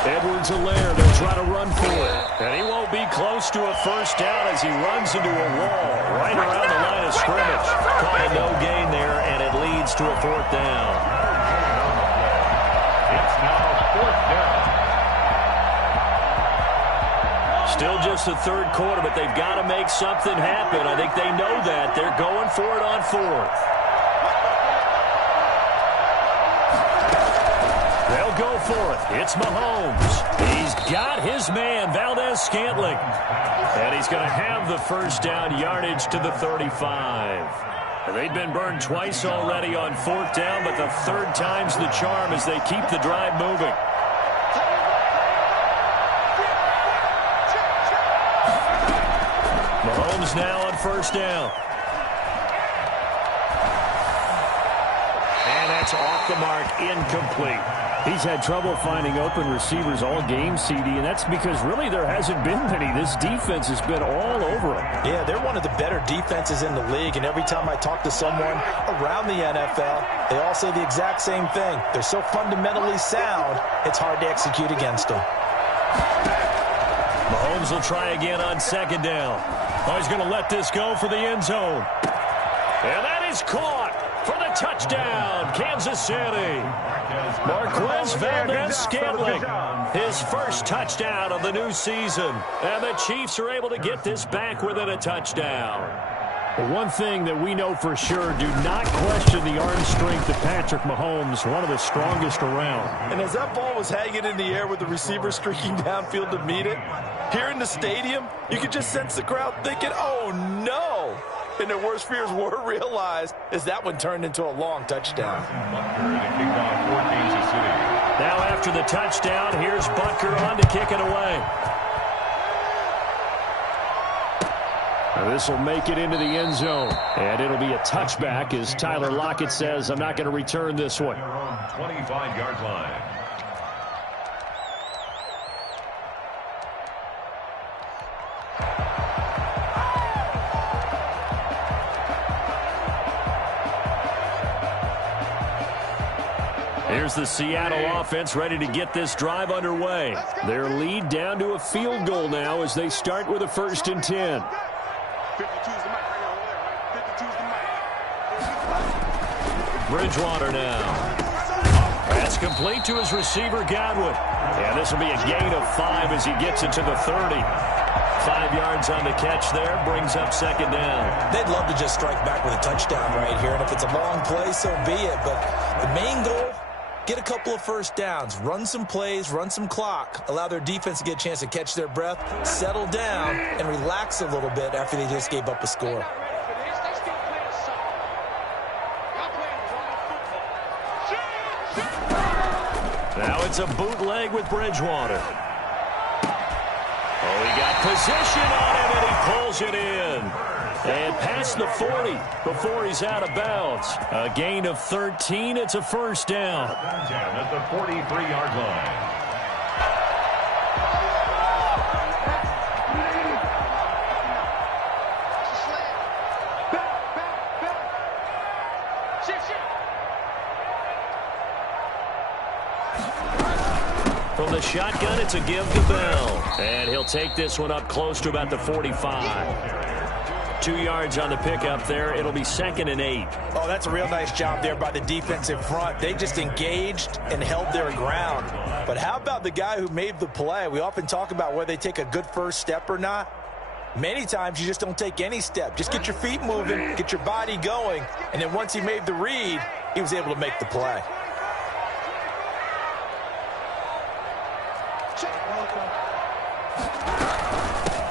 Edwards-Helaire, they'll try to run for it. And he won't be close to a first down as he runs into a wall right around the line of scrimmage. Call a no gain there, and it leads to a fourth down. It's now fourth down. Still just the third quarter, but they've got to make something happen. I think they know that. They're going for it on fourth. They'll go for it. It's Mahomes. He's got his man, Valdez-Scantling. And he's going to have the first down, yardage to the 35. They've been burned twice already on fourth down, but the third time's the charm as they keep the drive moving. Mahomes now on first down. And that's off the mark, incomplete. He's had trouble finding open receivers all game, CD, and that's because really there hasn't been many. This defense has been all over him. Yeah, they're one of the better defenses in the league, and every time I talk to someone around the NFL, they all say the exact same thing. They're so fundamentally sound, it's hard to execute against them. Mahomes will try again on second down. Oh, he's going to let this go for the end zone. And that is caught for the touchdown, Kansas City. Marquez Valdez-Scantling, his first touchdown of the new season. And the Chiefs are able to get this back within a touchdown. Well, one thing that we know for sure, do not question the arm strength of Patrick Mahomes, one of the strongest around. And as that ball was hanging in the air with the receiver streaking downfield to meet it, here in the stadium, you could just sense the crowd thinking, oh, no. And their worst fears were realized as that one turned into a long touchdown. Now after the touchdown, here's Butker on to kick it away. Now this will make it into the end zone. And it'll be a touchback as Tyler Lockett says, I'm not going to return this one. 25-yard line. Here's the Seattle offense ready to get this drive underway. Their lead down to a field goal now as they start with a 1st and 10. Bridgewater now. That's complete to his receiver, Godwin. And this will be a gain of 5 as he gets it to the 30. 5 yards on the catch there. Brings up second down. They'd love to just strike back with a touchdown right here. And if it's a long play, so be it. But the main goal, get a couple of first downs, run some plays, run some clock, allow their defense to get a chance to catch their breath, settle down, and relax a little bit after they just gave up a score. Now it's a bootleg with Bridgewater. Oh, he got position on him, and he pulls it in. And past the 40 before he's out of bounds. A gain of 13. It's a first down. At the 43-yard line. From the shotgun, it's a give to Bell. And he'll take this one up close to about the 45. 2 yards on the pickup there. It'll be 2nd and 8. Oh, that's a real nice job there by the defensive front. They just engaged and held their ground. But how about the guy who made the play? We often talk about whether they take a good first step or not. Many times you just don't take any step. Just get your feet moving, get your body going, and then once he made the read, he was able to make the play.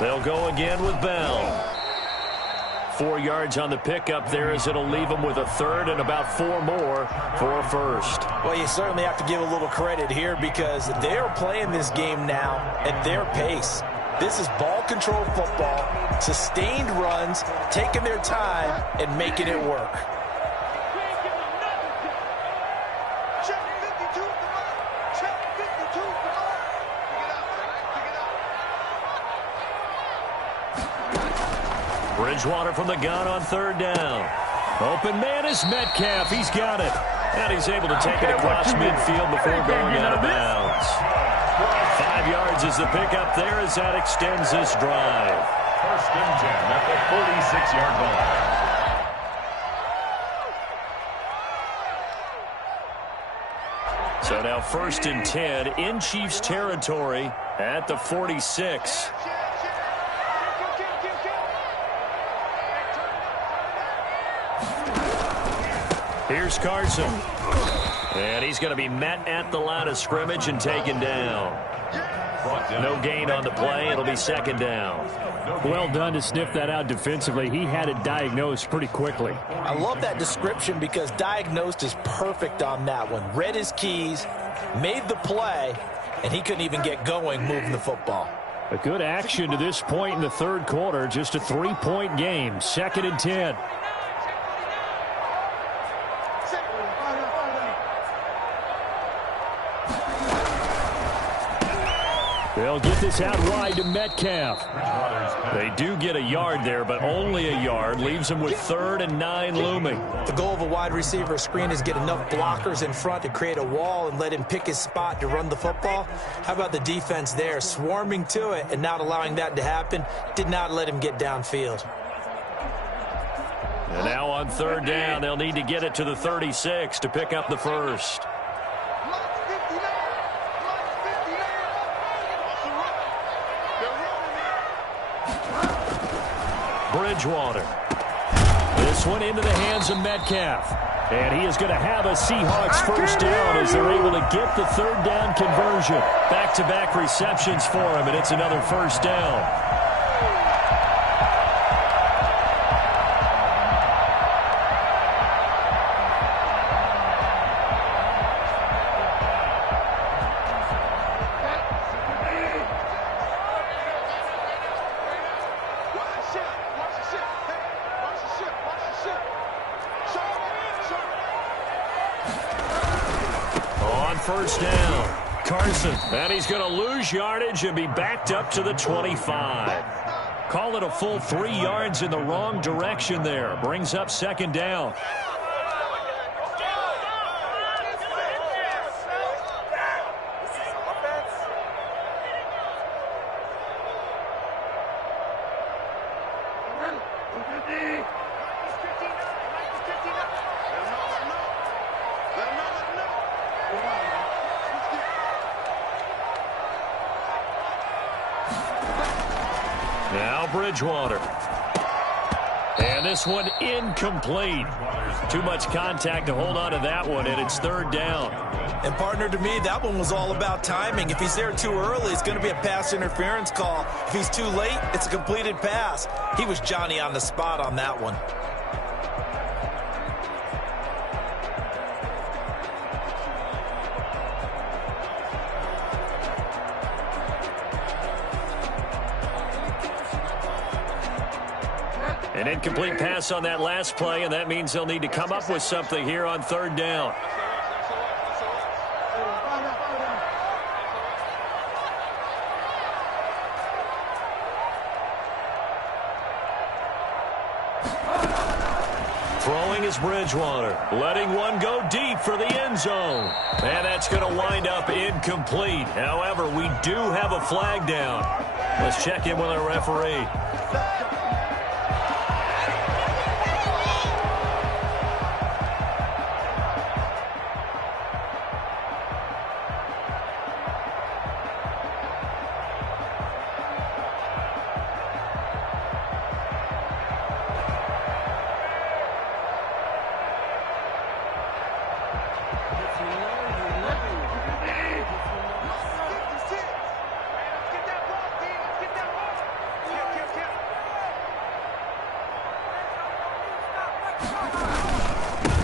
They'll go again with Bell. 4 yards on the pickup there as it'll leave them with a third and about 4 more for a first. Well, you certainly have to give a little credit here because they are playing this game now at their pace. This is ball control football, sustained runs, taking their time and making it work. Bridgewater from the gun on third down. Open man is Metcalf. He's got it. And he's able to take it across midfield before going out of bounds. 5 yards is the pickup there as that extends this drive. First and 10 at the 46-yard line. So now 1st and 10 in Chiefs territory at the 46. Here's Carson. And he's going to be met at the line of scrimmage and taken down. No gain on the play. It'll be 2nd down. Well done to sniff that out defensively. He had it diagnosed pretty quickly. I love that description because diagnosed is perfect on that one. Read his keys, made the play, and he couldn't even get going moving the football. A good action to this point in the third quarter. Just a 3-point game. 2nd and 10. They'll get this out wide to Metcalf. They do get a yard there, but only a yard. Leaves them with 3rd and 9 looming. The goal of a wide receiver screen is get enough blockers in front to create a wall and let him pick his spot to run the football. How about the defense there? Swarming to it and not allowing that to happen. Did not let him get downfield. And now on 3rd down, they'll need to get it to the 36 to pick up the first. Bridgewater. This one into the hands of Metcalf. And he is going to have a Seahawks first down as they're able to get the 3rd down conversion. Back-to-back receptions for him, and it's another first down. First down. Carson. And he's going to lose yardage and be backed up to the 25. Call it a full 3 yards in the wrong direction there. Brings up 2nd down. Now Bridgewater. And this one incomplete. Too much contact to hold on to that one, and it's third down. And, partner, to me, that one was all about timing. If he's there too early, it's going to be a pass interference call. If he's too late, it's a completed pass. He was Johnny on the spot on that one. An incomplete pass on that last play, and that means they'll need to come up with something here on third down. Throwing is Bridgewater, letting one go deep for the end zone. And that's going to wind up incomplete. However, we do have a flag down. Let's check in with our referee.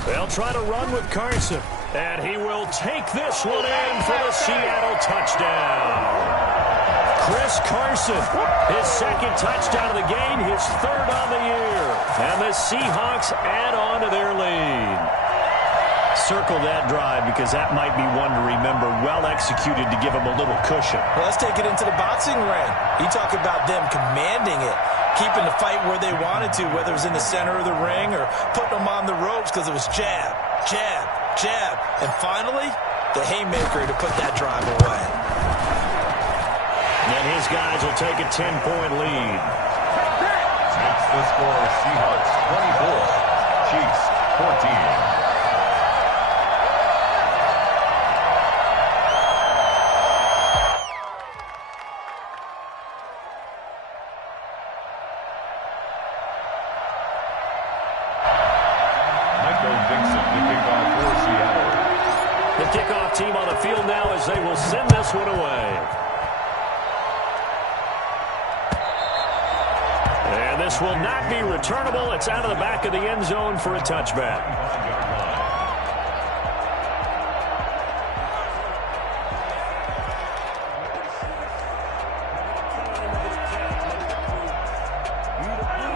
They'll try to run with Carson, and he will take this one in for the Seattle touchdown. Chris Carson, his second touchdown of the game, his third on the year. And the Seahawks add on to their lead. Circle that drive because that might be one to remember. Well executed to give him a little cushion. Well, let's take it into the boxing ring. You talk about them commanding it, keeping the fight where they wanted to, whether it was in the center of the ring or putting them on the ropes because it was jab, jab, jab. And finally, the haymaker to put that drive away. And his guys will take a 10-point lead. Makes the score Seahawks 24, Chiefs 14. Kickoff team on the field now as they will send this one away. And this will not be returnable. It's out of the back of the end zone for a touchback.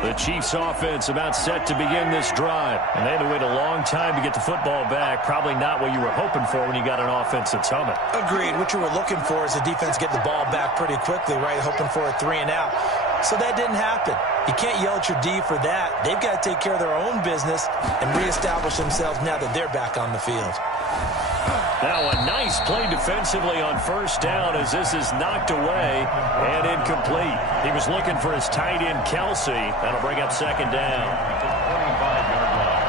The Chiefs offense about set to begin this drive. And they had to wait a long time to get the football back. Probably not what you were hoping for when you got an offense that's humming. Agreed. What you were looking for is the defense getting the ball back pretty quickly, right? Hoping for a 3 and out. So that didn't happen. You can't yell at your D for that. They've got to take care of their own business and reestablish themselves now that they're back on the field. Now a nice play defensively on first down as this is knocked away and incomplete. He was looking for his tight end, Kelsey. That'll bring up second down. 25-yard line.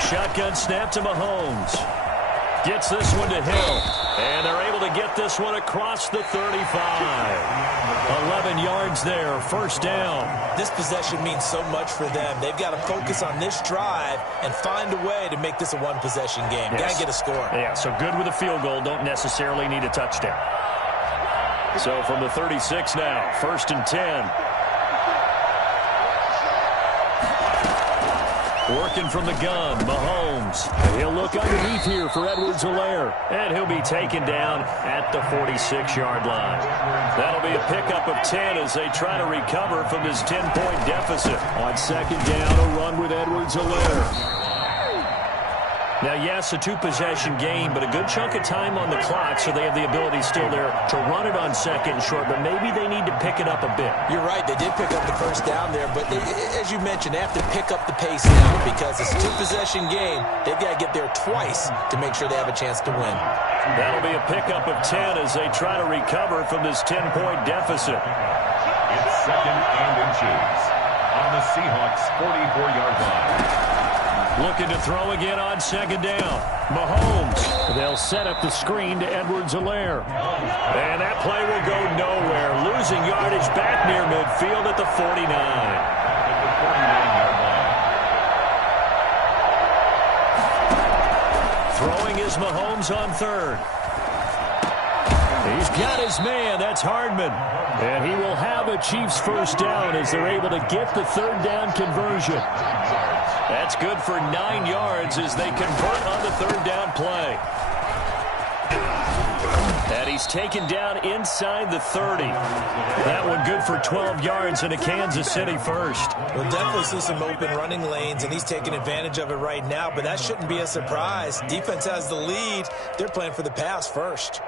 Shotgun snap to Mahomes. Gets this one to Hill. And they're able to get this one across the 35. 11 yards there, first down. This possession means so much for them. They've got to focus on this drive and find a way to make this a one-possession game. Yes. Got to get a score. Yeah, so good with a field goal. Don't necessarily need a touchdown. So from the 36 now, first and 10. Working from the gun, Mahomes. He'll look underneath here for Edwards-Helaire. And he'll be taken down at the 46-yard line. That'll be a pickup of 10 as they try to recover from this 10-point deficit. On second down, a run with Edwards-Helaire. Now, yes, a two-possession game, but a good chunk of time on the clock, so they have the ability still there to run it on second and short, but maybe they need to pick it up a bit. You're right. They did pick up the first down there, but as you mentioned, they have to pick up the pace now because it's a two-possession game. They've got to get there twice to make sure they have a chance to win. That'll be a pickup of 10 as they try to recover from this 10-point deficit. It's second and inches on the Seahawks' 44-yard line. Looking to throw again on second down. Mahomes. They'll set up the screen to Edwards-Helaire. And that play will go nowhere. Losing yardage back near midfield at the 49. At the 49-yard line. Throwing is Mahomes on third. He's got his man. That's Hardman. And he will have a Chiefs first down as they're able to get the third down conversion. That's good for 9 yards as they convert on the third down play. And he's taken down inside the 30. That one good for 12 yards and a Kansas City first. We'll definitely see some open running lanes, and he's taking advantage of it right now, but that shouldn't be a surprise. Defense has the lead. They're playing for the pass first.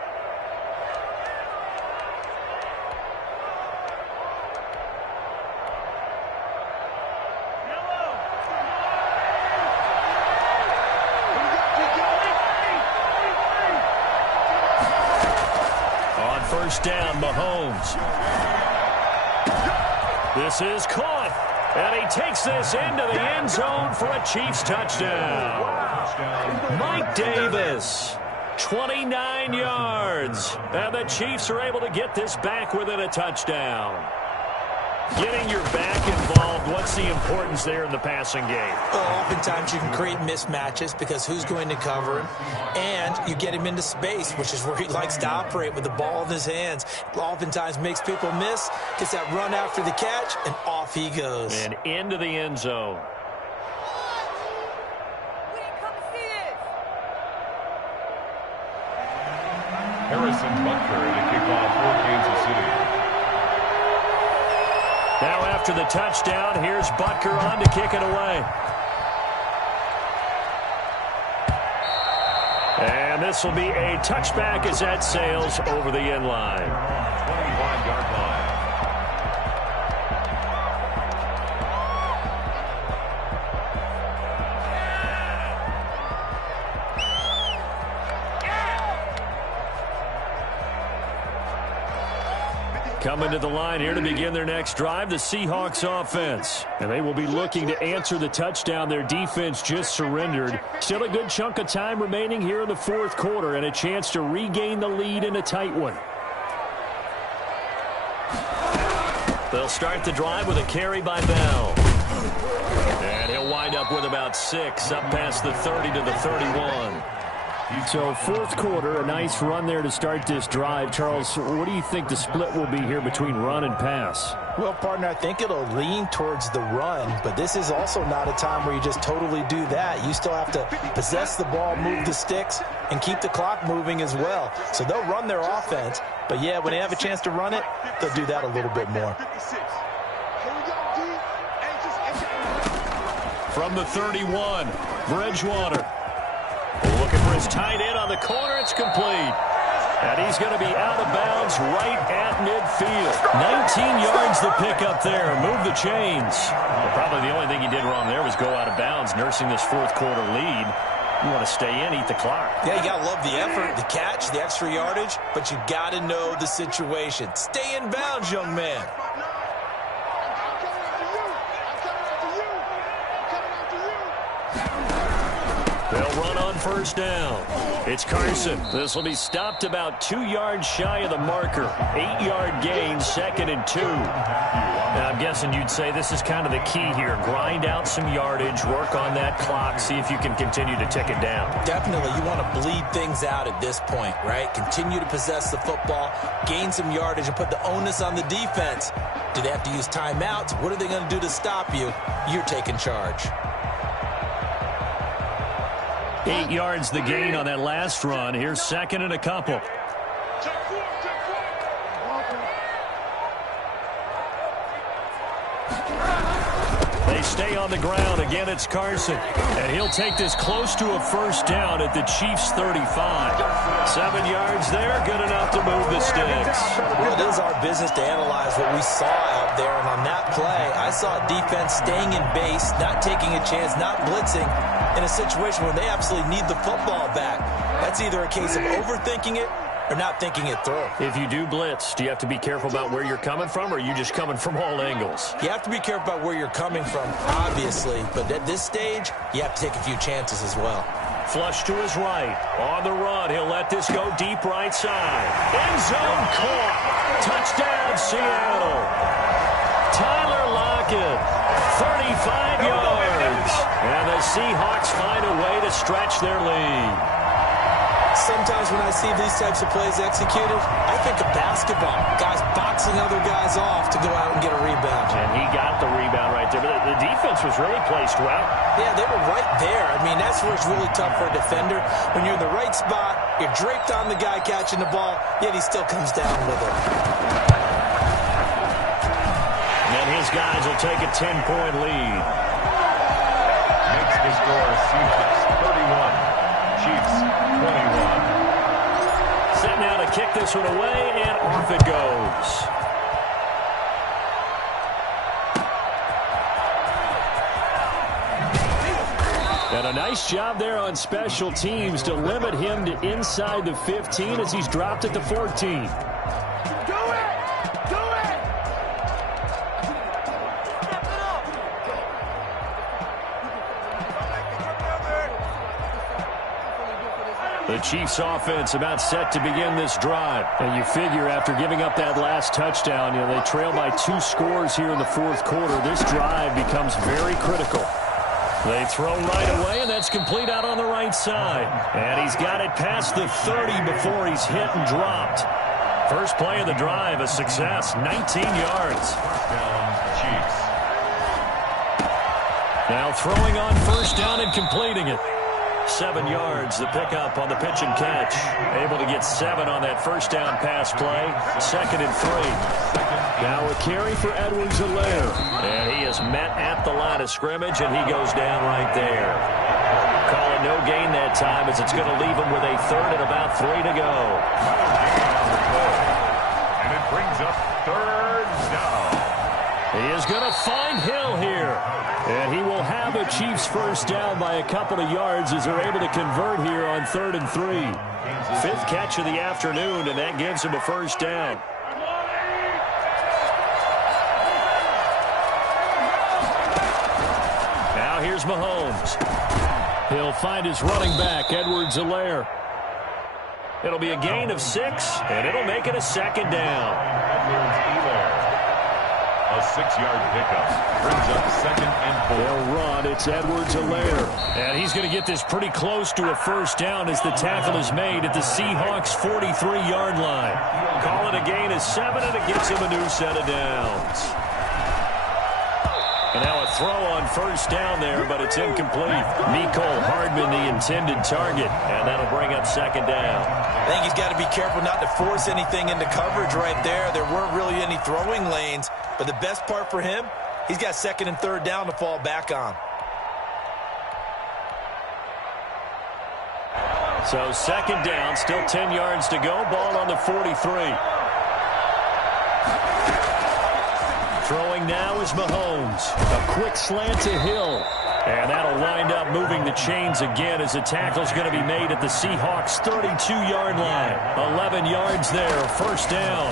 First down, Mahomes. This is caught. And he takes this into the end zone for a Chiefs touchdown. Mike Davis, 29 yards. And the Chiefs are able to get this back within a touchdown. Getting your back involved, what's the importance there in the passing game? Well, oftentimes you can create mismatches because who's going to cover him, and you get him into space, which is where he likes to operate with the ball in his hands. Oftentimes makes people miss, gets that run after the catch, and off he goes. And into the end zone. Harrison Butker in a kickoff for Kansas City. Now after the touchdown, here's Butker on to kick it away. And this will be a touchback as that sails over the end line. 25-yard line. Coming to the line here to begin their next drive, the Seahawks offense. And they will be looking to answer the touchdown their defense just surrendered. Still a good chunk of time remaining here in the fourth quarter and a chance to regain the lead in a tight one. They'll start the drive with a carry by Bell. And he'll wind up with about 6 up past the 30 to the 31. So fourth quarter, a nice run there to start this drive. Charles, what do you think the split will be here between run and pass? Well, partner, I think it'll lean towards the run, but this is also not a time where you just totally do that. You still have to possess the ball, move the sticks, and keep the clock moving as well. So they'll run their offense, but yeah, when they have a chance to run it, they'll do that a little bit more. From the 31, Bridgewater. Looking for his tight end on the corner. It's complete. And he's going to be out of bounds right at midfield. 19 yards the pick up there. Move the chains. Well, probably the only thing he did wrong there was go out of bounds, nursing this fourth quarter lead. You want to stay in, eat the clock. Yeah, you got to love the effort, the catch, the extra yardage, but you got to know the situation. Stay in bounds, young man. They'll run on first down. It's Carson. This will be stopped about 2 yards shy of the marker. 8-yard gain, 2nd and 2. Now, I'm guessing you'd say this is kind of the key here. Grind out some yardage, work on that clock, see if you can continue to tick it down. Definitely. You want to bleed things out at this point, right? Continue to possess the football, gain some yardage, and put the onus on the defense. Do they have to use timeouts? What are they going to do to stop you? You're taking charge. 8 yards the gain on that last run. Here's 2nd and a couple. They They stay on the ground. Again, it's Carson. And he'll take this close to a first down at the Chiefs' 35. 7 yards there, good enough to move the sticks. Well, it is our business to analyze what we saw out there. And on that play, I saw defense staying in base, not taking a chance, not blitzing in a situation where they absolutely need the football back. That's either a case of overthinking it or not thinking it through. If you do blitz, do you have to be careful about where you're coming from, or are you just coming from all angles? You have to be careful about where you're coming from, obviously. But at this stage, you have to take a few chances as well. Flush to his right. On the run, he'll let this go deep right side. End zone caught. Touchdown, Seattle. Tyler Lockett, 35 yards. And the Seahawks find a way to stretch their lead. Sometimes when I see these types of plays executed, I think of basketball. Guys boxing other guys off to go out and get a rebound. And he got the rebound right there. But the defense was really placed well. Yeah, they were right there. I mean, that's where it's really tough for a defender. When you're in the right spot, you're draped on the guy catching the ball, yet he still comes down with it. And his guys will take a 10-point lead. Makes the score Seahawks 31. Chiefs 21. Set now to kick this one away, and off it goes. And a nice job there on special teams to limit him to inside the 15 as he's dropped at the 14. The Chiefs offense about set to begin this drive. And you figure after giving up that last touchdown, they trail by 2 scores here in the fourth quarter. This drive becomes very critical. They throw right away, and that's complete out on the right side. And he's got it past the 30 before he's hit and dropped. First play of the drive, a success, 19 yards. Chiefs. Now throwing on first down and completing it. 7 yards, the pickup on the pitch and catch. Able to get 7 on that first down pass play. 2nd and 3. Now a carry for Edwards-Helaire. And he is met at the line of scrimmage, and he goes down right there. Call it no gain that time as it's going to leave him with a 3rd and about 3 to go. And it brings up 3rd down. He is going to find Hill here. And he will have a Chiefs first down by a couple of yards as they're able to convert here on 3rd and 3. 5th catch of the afternoon, and that gives him a first down. Now here's Mahomes. He'll find his running back, Edwards-Helaire. It'll be a gain of 6, and it'll make it a 2nd down. A 6-yard pickup brings up 2nd and 4. They'll run. It's Edwards-Helaire. And he's going to get this pretty close to a first down as the tackle is made at the Seahawks' 43-yard line. Call it a gain of 7, and it gets him a new set of downs. And now a throw on first down there, but it's incomplete. Mecole Hardman, the intended target, and that'll bring up 2nd down. I think he's got to be careful not to force anything into coverage right there. There weren't really any throwing lanes, but the best part for him, he's got 2nd and 3rd down to fall back on. So 2nd down, still 10 yards to go. Ball on the 43. Throwing now is Mahomes. A quick slant to Hill. And that'll wind up moving the chains again as the tackle's going to be made at the Seahawks' 32-yard line. 11 yards there, first down.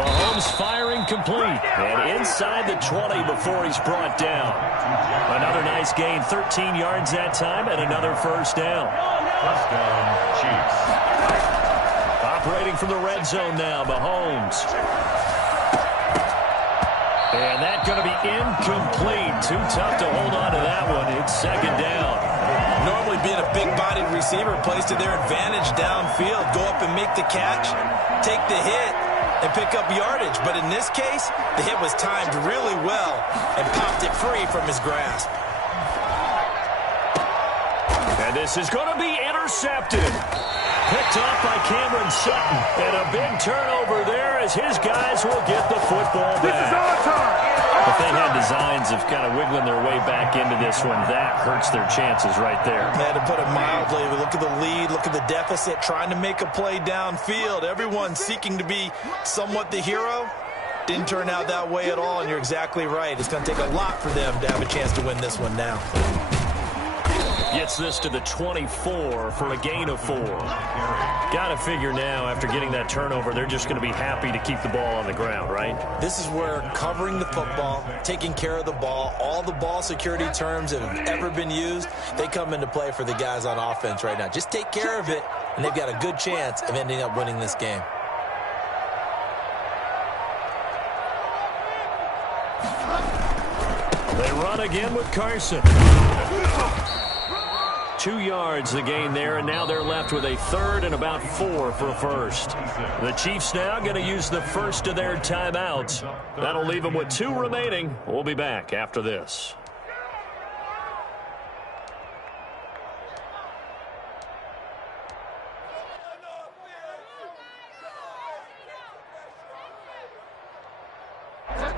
Mahomes firing complete. And inside the 20 before he's brought down. Another nice gain, 13 yards that time, and another first down. First down, Chiefs. Operating from the red zone now, Mahomes. And that's going to be incomplete. Too tough to hold on to that one. It's 2nd down. Normally being a big-bodied receiver plays to their advantage downfield. Go up and make the catch, take the hit, and pick up yardage. But in this case, the hit was timed really well and popped it free from his grasp. And And this is going to be intercepted. Picked off by Cameron Sutton. And a big turnover there as his guys will get the football back. This is our time. If they had designs of kind of wiggling their way back into this one, that hurts their chances right there. Man, to put it mildly, look at the lead, look at the deficit, trying to make a play downfield. Everyone seeking to be somewhat the hero. Didn't turn out that way at all, and you're exactly right. It's going to take a lot for them to have a chance to win this one now. Gets this to the 24 for a gain of 4. Got to figure now, after getting that turnover, they're just going to be happy to keep the ball on the ground, right? This is where covering the football, taking care of the ball, all the ball security terms that have ever been used, they come into play for the guys on offense right now. Just take care of it, and they've got a good chance of ending up winning this game. They run again with Carson. 2 yards the gain there, and now they're left with a third and about 4 for a first. The Chiefs now going to use the first of their timeouts. That'll leave them with 2 remaining. We'll be back after this.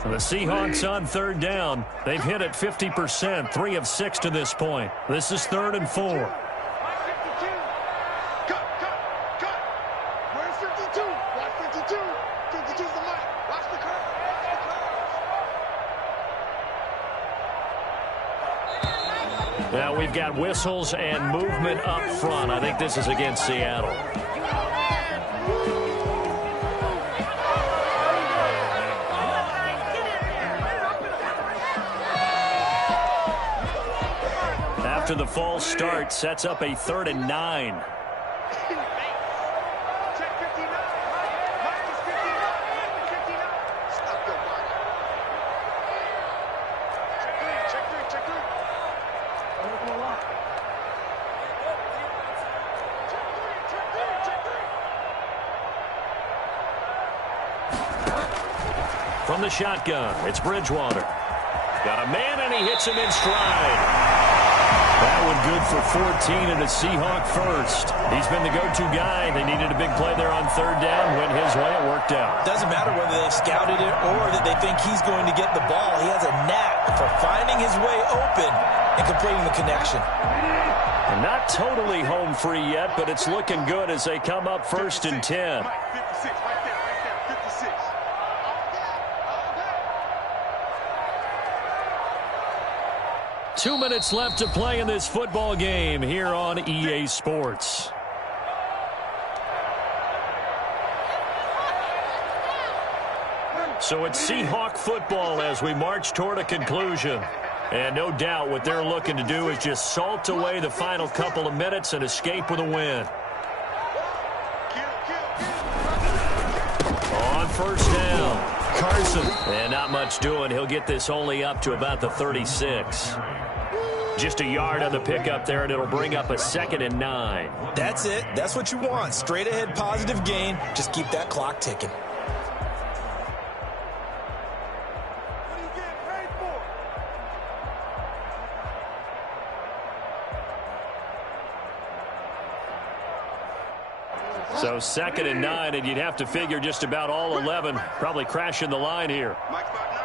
The Seahawks on third down. They've hit it 50%, 3 of 6 to this point. This is 3rd and 4. Cut. Where's 52? Watch 52. 52's the mic. Watch the curve. Now we've got whistles and movement up front. I think this is against Seattle. After the false start, sets up a 3rd and 9. Check 59. Mike is 59. Mike is 59. Stop your body. Check 3. Check 3. Check 3. Open a lot. Check 3. From the shotgun, it's Bridgewater. Got a man, and he hits him in stride. That one good for 14 and a Seahawk first. He's been the go-to guy. They needed a big play there on third down. Went his way. It worked out. Doesn't matter whether they scouted it or that they think he's going to get the ball. He has a knack for finding his way open and completing the connection. And not totally home free yet, but it's looking good as they come up 1st and 10. 56. Right there. 56. 2 minutes left to play in this football game here on EA Sports. So it's Seahawk football as we march toward a conclusion. And no doubt what they're looking to do is just salt away the final couple of minutes and escape with a win. On 1st down, Carson. And not much doing. He'll get this only up to about the 36. Just a yard on the pickup there, and it'll bring up a 2nd and 9. That's it. That's what you want. Straight ahead positive gain. Just keep that clock ticking. What are you getting paid for? So 2nd and 9, and you'd have to figure just about all 11 probably crashing the line here. Mike's about 9.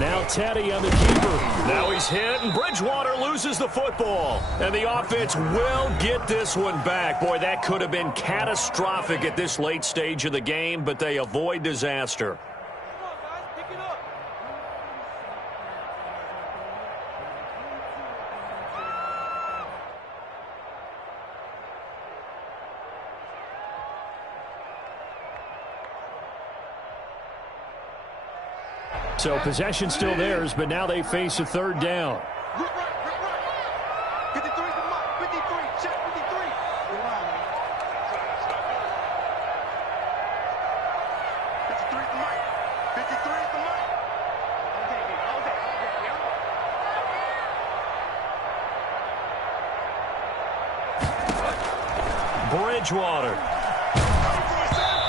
Now Teddy on the keeper. Now he's hit, and Bridgewater loses the football. And the offense will get this one back. Boy, that could have been catastrophic at this late stage of the game, but they avoid disaster. Come on, guys. Pick it up. So possession still theirs, but now they face a 3rd down. Rip right. 53's the mark. 53. Check 53. Bridgewater.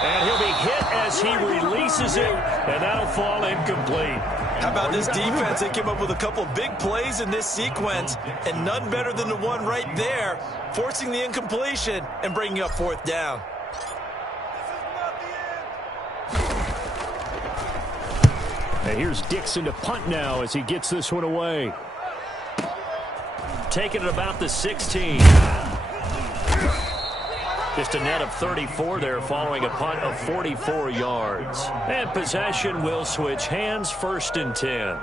And he'll be hit as he releases it, and that'll fall incomplete. How about this defense? They came up with a couple big plays in this sequence, and none better than the one right there, forcing the incompletion and bringing up fourth down. And here's Dixon to punt now as he gets this one away. Taking it about the 16. Just a net of 34 there following a punt of 44 yards. And possession will switch hands, 1st and 10.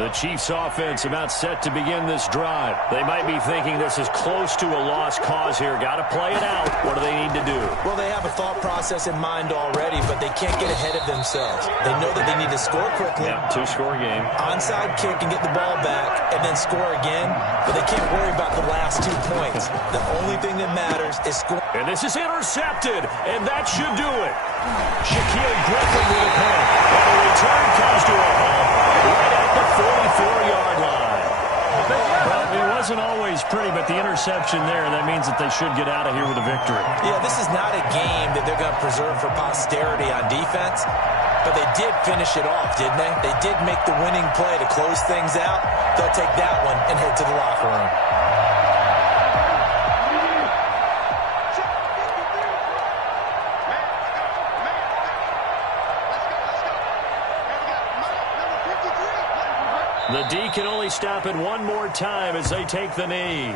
The Chiefs offense about set to begin this drive. They might be thinking this is close to a lost cause here. Got to play it out. What do they need to do? Well, they have a thought process in mind already, but they can't get ahead of themselves. They know that they need to score quickly. Yep, 2-score game. Onside kick and get the ball back and then score again, but they can't worry about the last 2 points. The only thing that matters is score. And this is intercepted, and that should do it. Shaquille Griffin with a punt. And the return comes to a halt right at the 44-yard line. Well, it wasn't always pretty, but the interception there, that means that they should get out of here with a victory. Yeah, this is not a game that they're going to preserve for posterity on defense, but they did finish it off, didn't they? They did make the winning play to close things out. They'll take that one and head to the locker room. The D can only stop it one more time as they take the knee.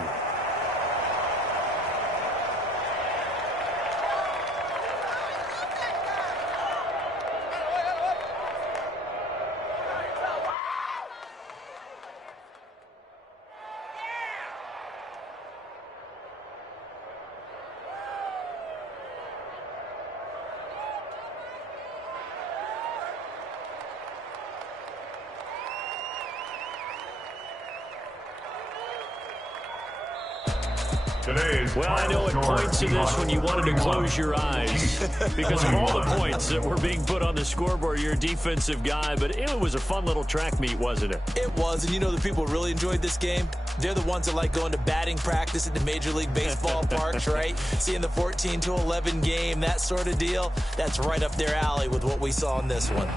Well, I know at points in this when you wanted to close your eyes because of all the points that were being put on the scoreboard. You're a defensive guy, but it was a fun little track meet, wasn't it? It was, and you know the people who really enjoyed this game? They're the ones that like going to batting practice at the Major League Baseball parks, right? Seeing the 14-11 game, that sort of deal. That's right up their alley with what we saw in this one.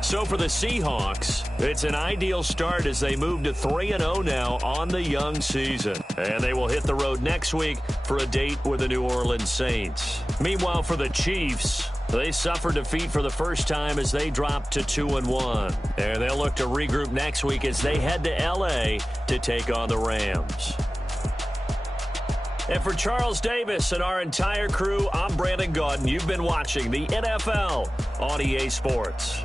So for the Seahawks, it's an ideal start as they move to 3-0 now on the young season. And they will hit the road next week for a date with the New Orleans Saints. Meanwhile, for the Chiefs, they suffered defeat for the first time as they dropped to 2-1. And they'll look to regroup next week as they head to L.A. to take on the Rams. And for Charles Davis and our entire crew, I'm Brandon Gaudin. You've been watching the NFL on EA Sports.